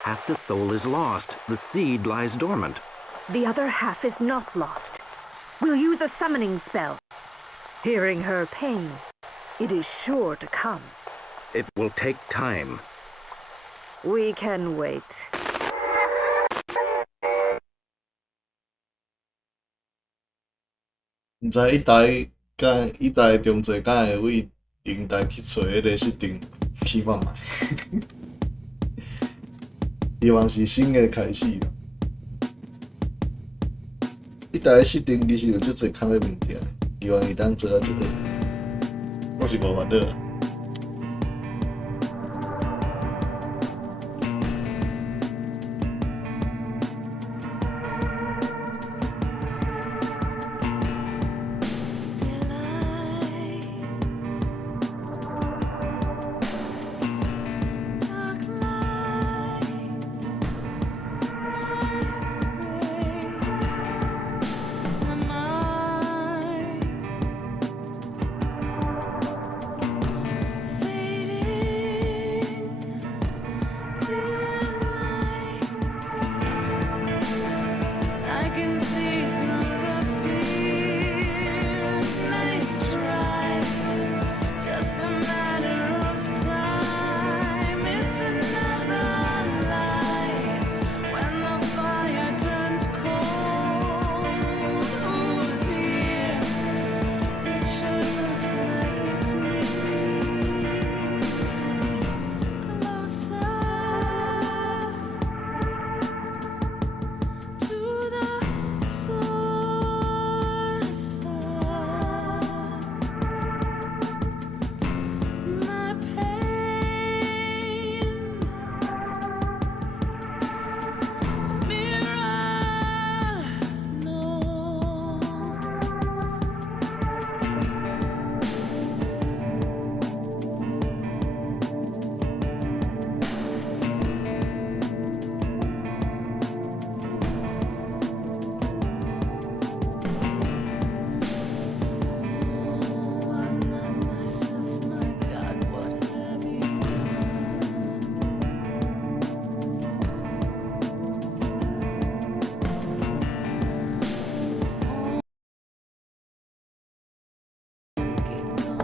Half the soul is lost. The seed lies dormant. The other half is not lost. We'll use a summoning spell. Hearing her pain, it is sure to come. It will take time. We can wait. 毋知一代中济敢会为领带去找迄个设定去看卖，希望是新的开始啦。一代的设定其实有足济坑的物件，希望伊当做啊足好，我是无烦恼啦。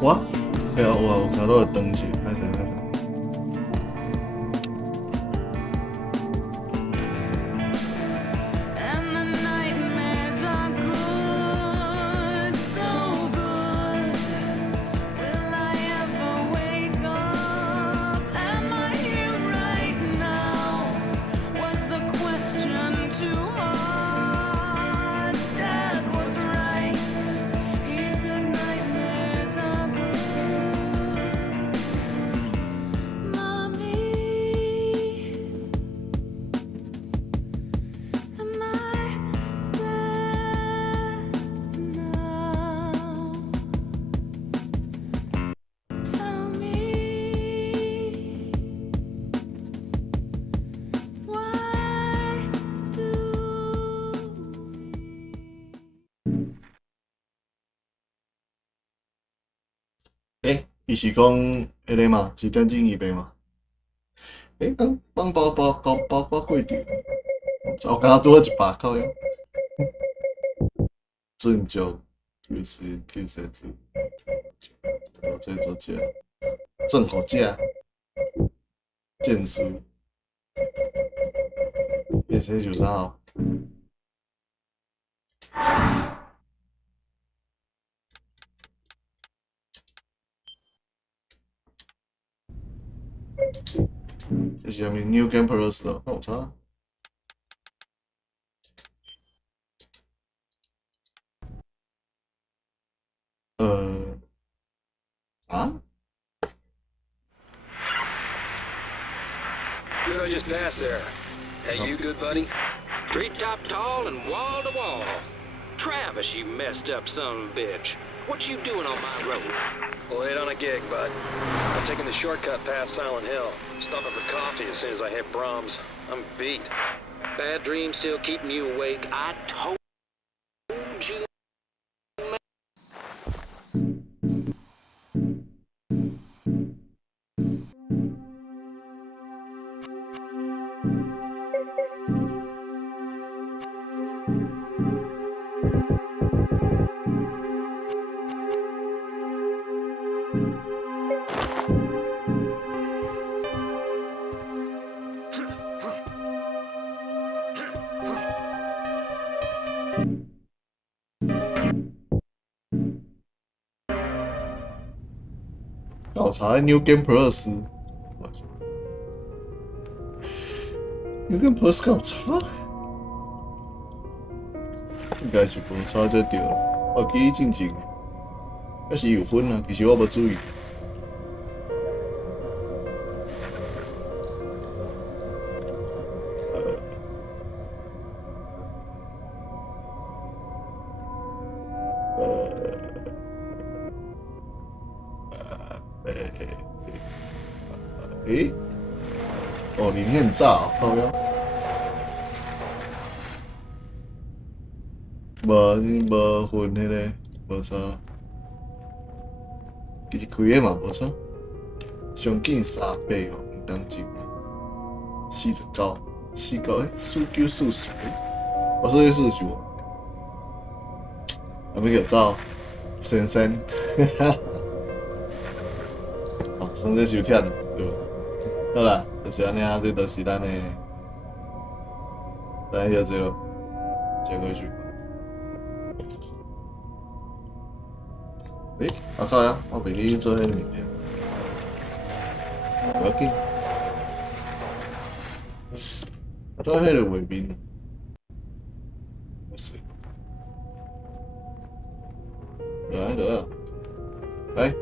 我，哎呀，有看到灯去，歹势。伊是讲迄个嘛，是电竞椅背嘛？帮包贵点，我刚刚多了一把靠呀。尊重，就是。这做这正好价，剑书，变成就啥哦？这是啥物 New Game Plus 哦？我操！啊？ Who did I just pass there? That you good, buddy? Treetop tall and wall to wall. Travis, you messed up son of a bitch. What you doing on my road? Late on a gig, bud. I'm taking the shortcut past Silent Hill. Stopping for coffee as soon as I hit Brahms. I'm beat. Bad dreams still keeping you awake? I told you. 搞查 New Game Plus。New Game Plus 搞查？应该是无差才对啦。我记忆进前，还是有分啊，其实我无注意。诶，哦，林很早，靠腰。无分迄个，无差。其实开个嘛无差，上紧300哦，唔当真。49，49，49，40，我49，40哦。还没有照，先生，哈哈。哦，算这收忝对吧？好啦，就是安尼啊，这就是咱的，咱遐这咯，接过去。诶，啊靠呀，我袂记做迄个物件，不要紧。我做迄个画面啊，不是，来，来。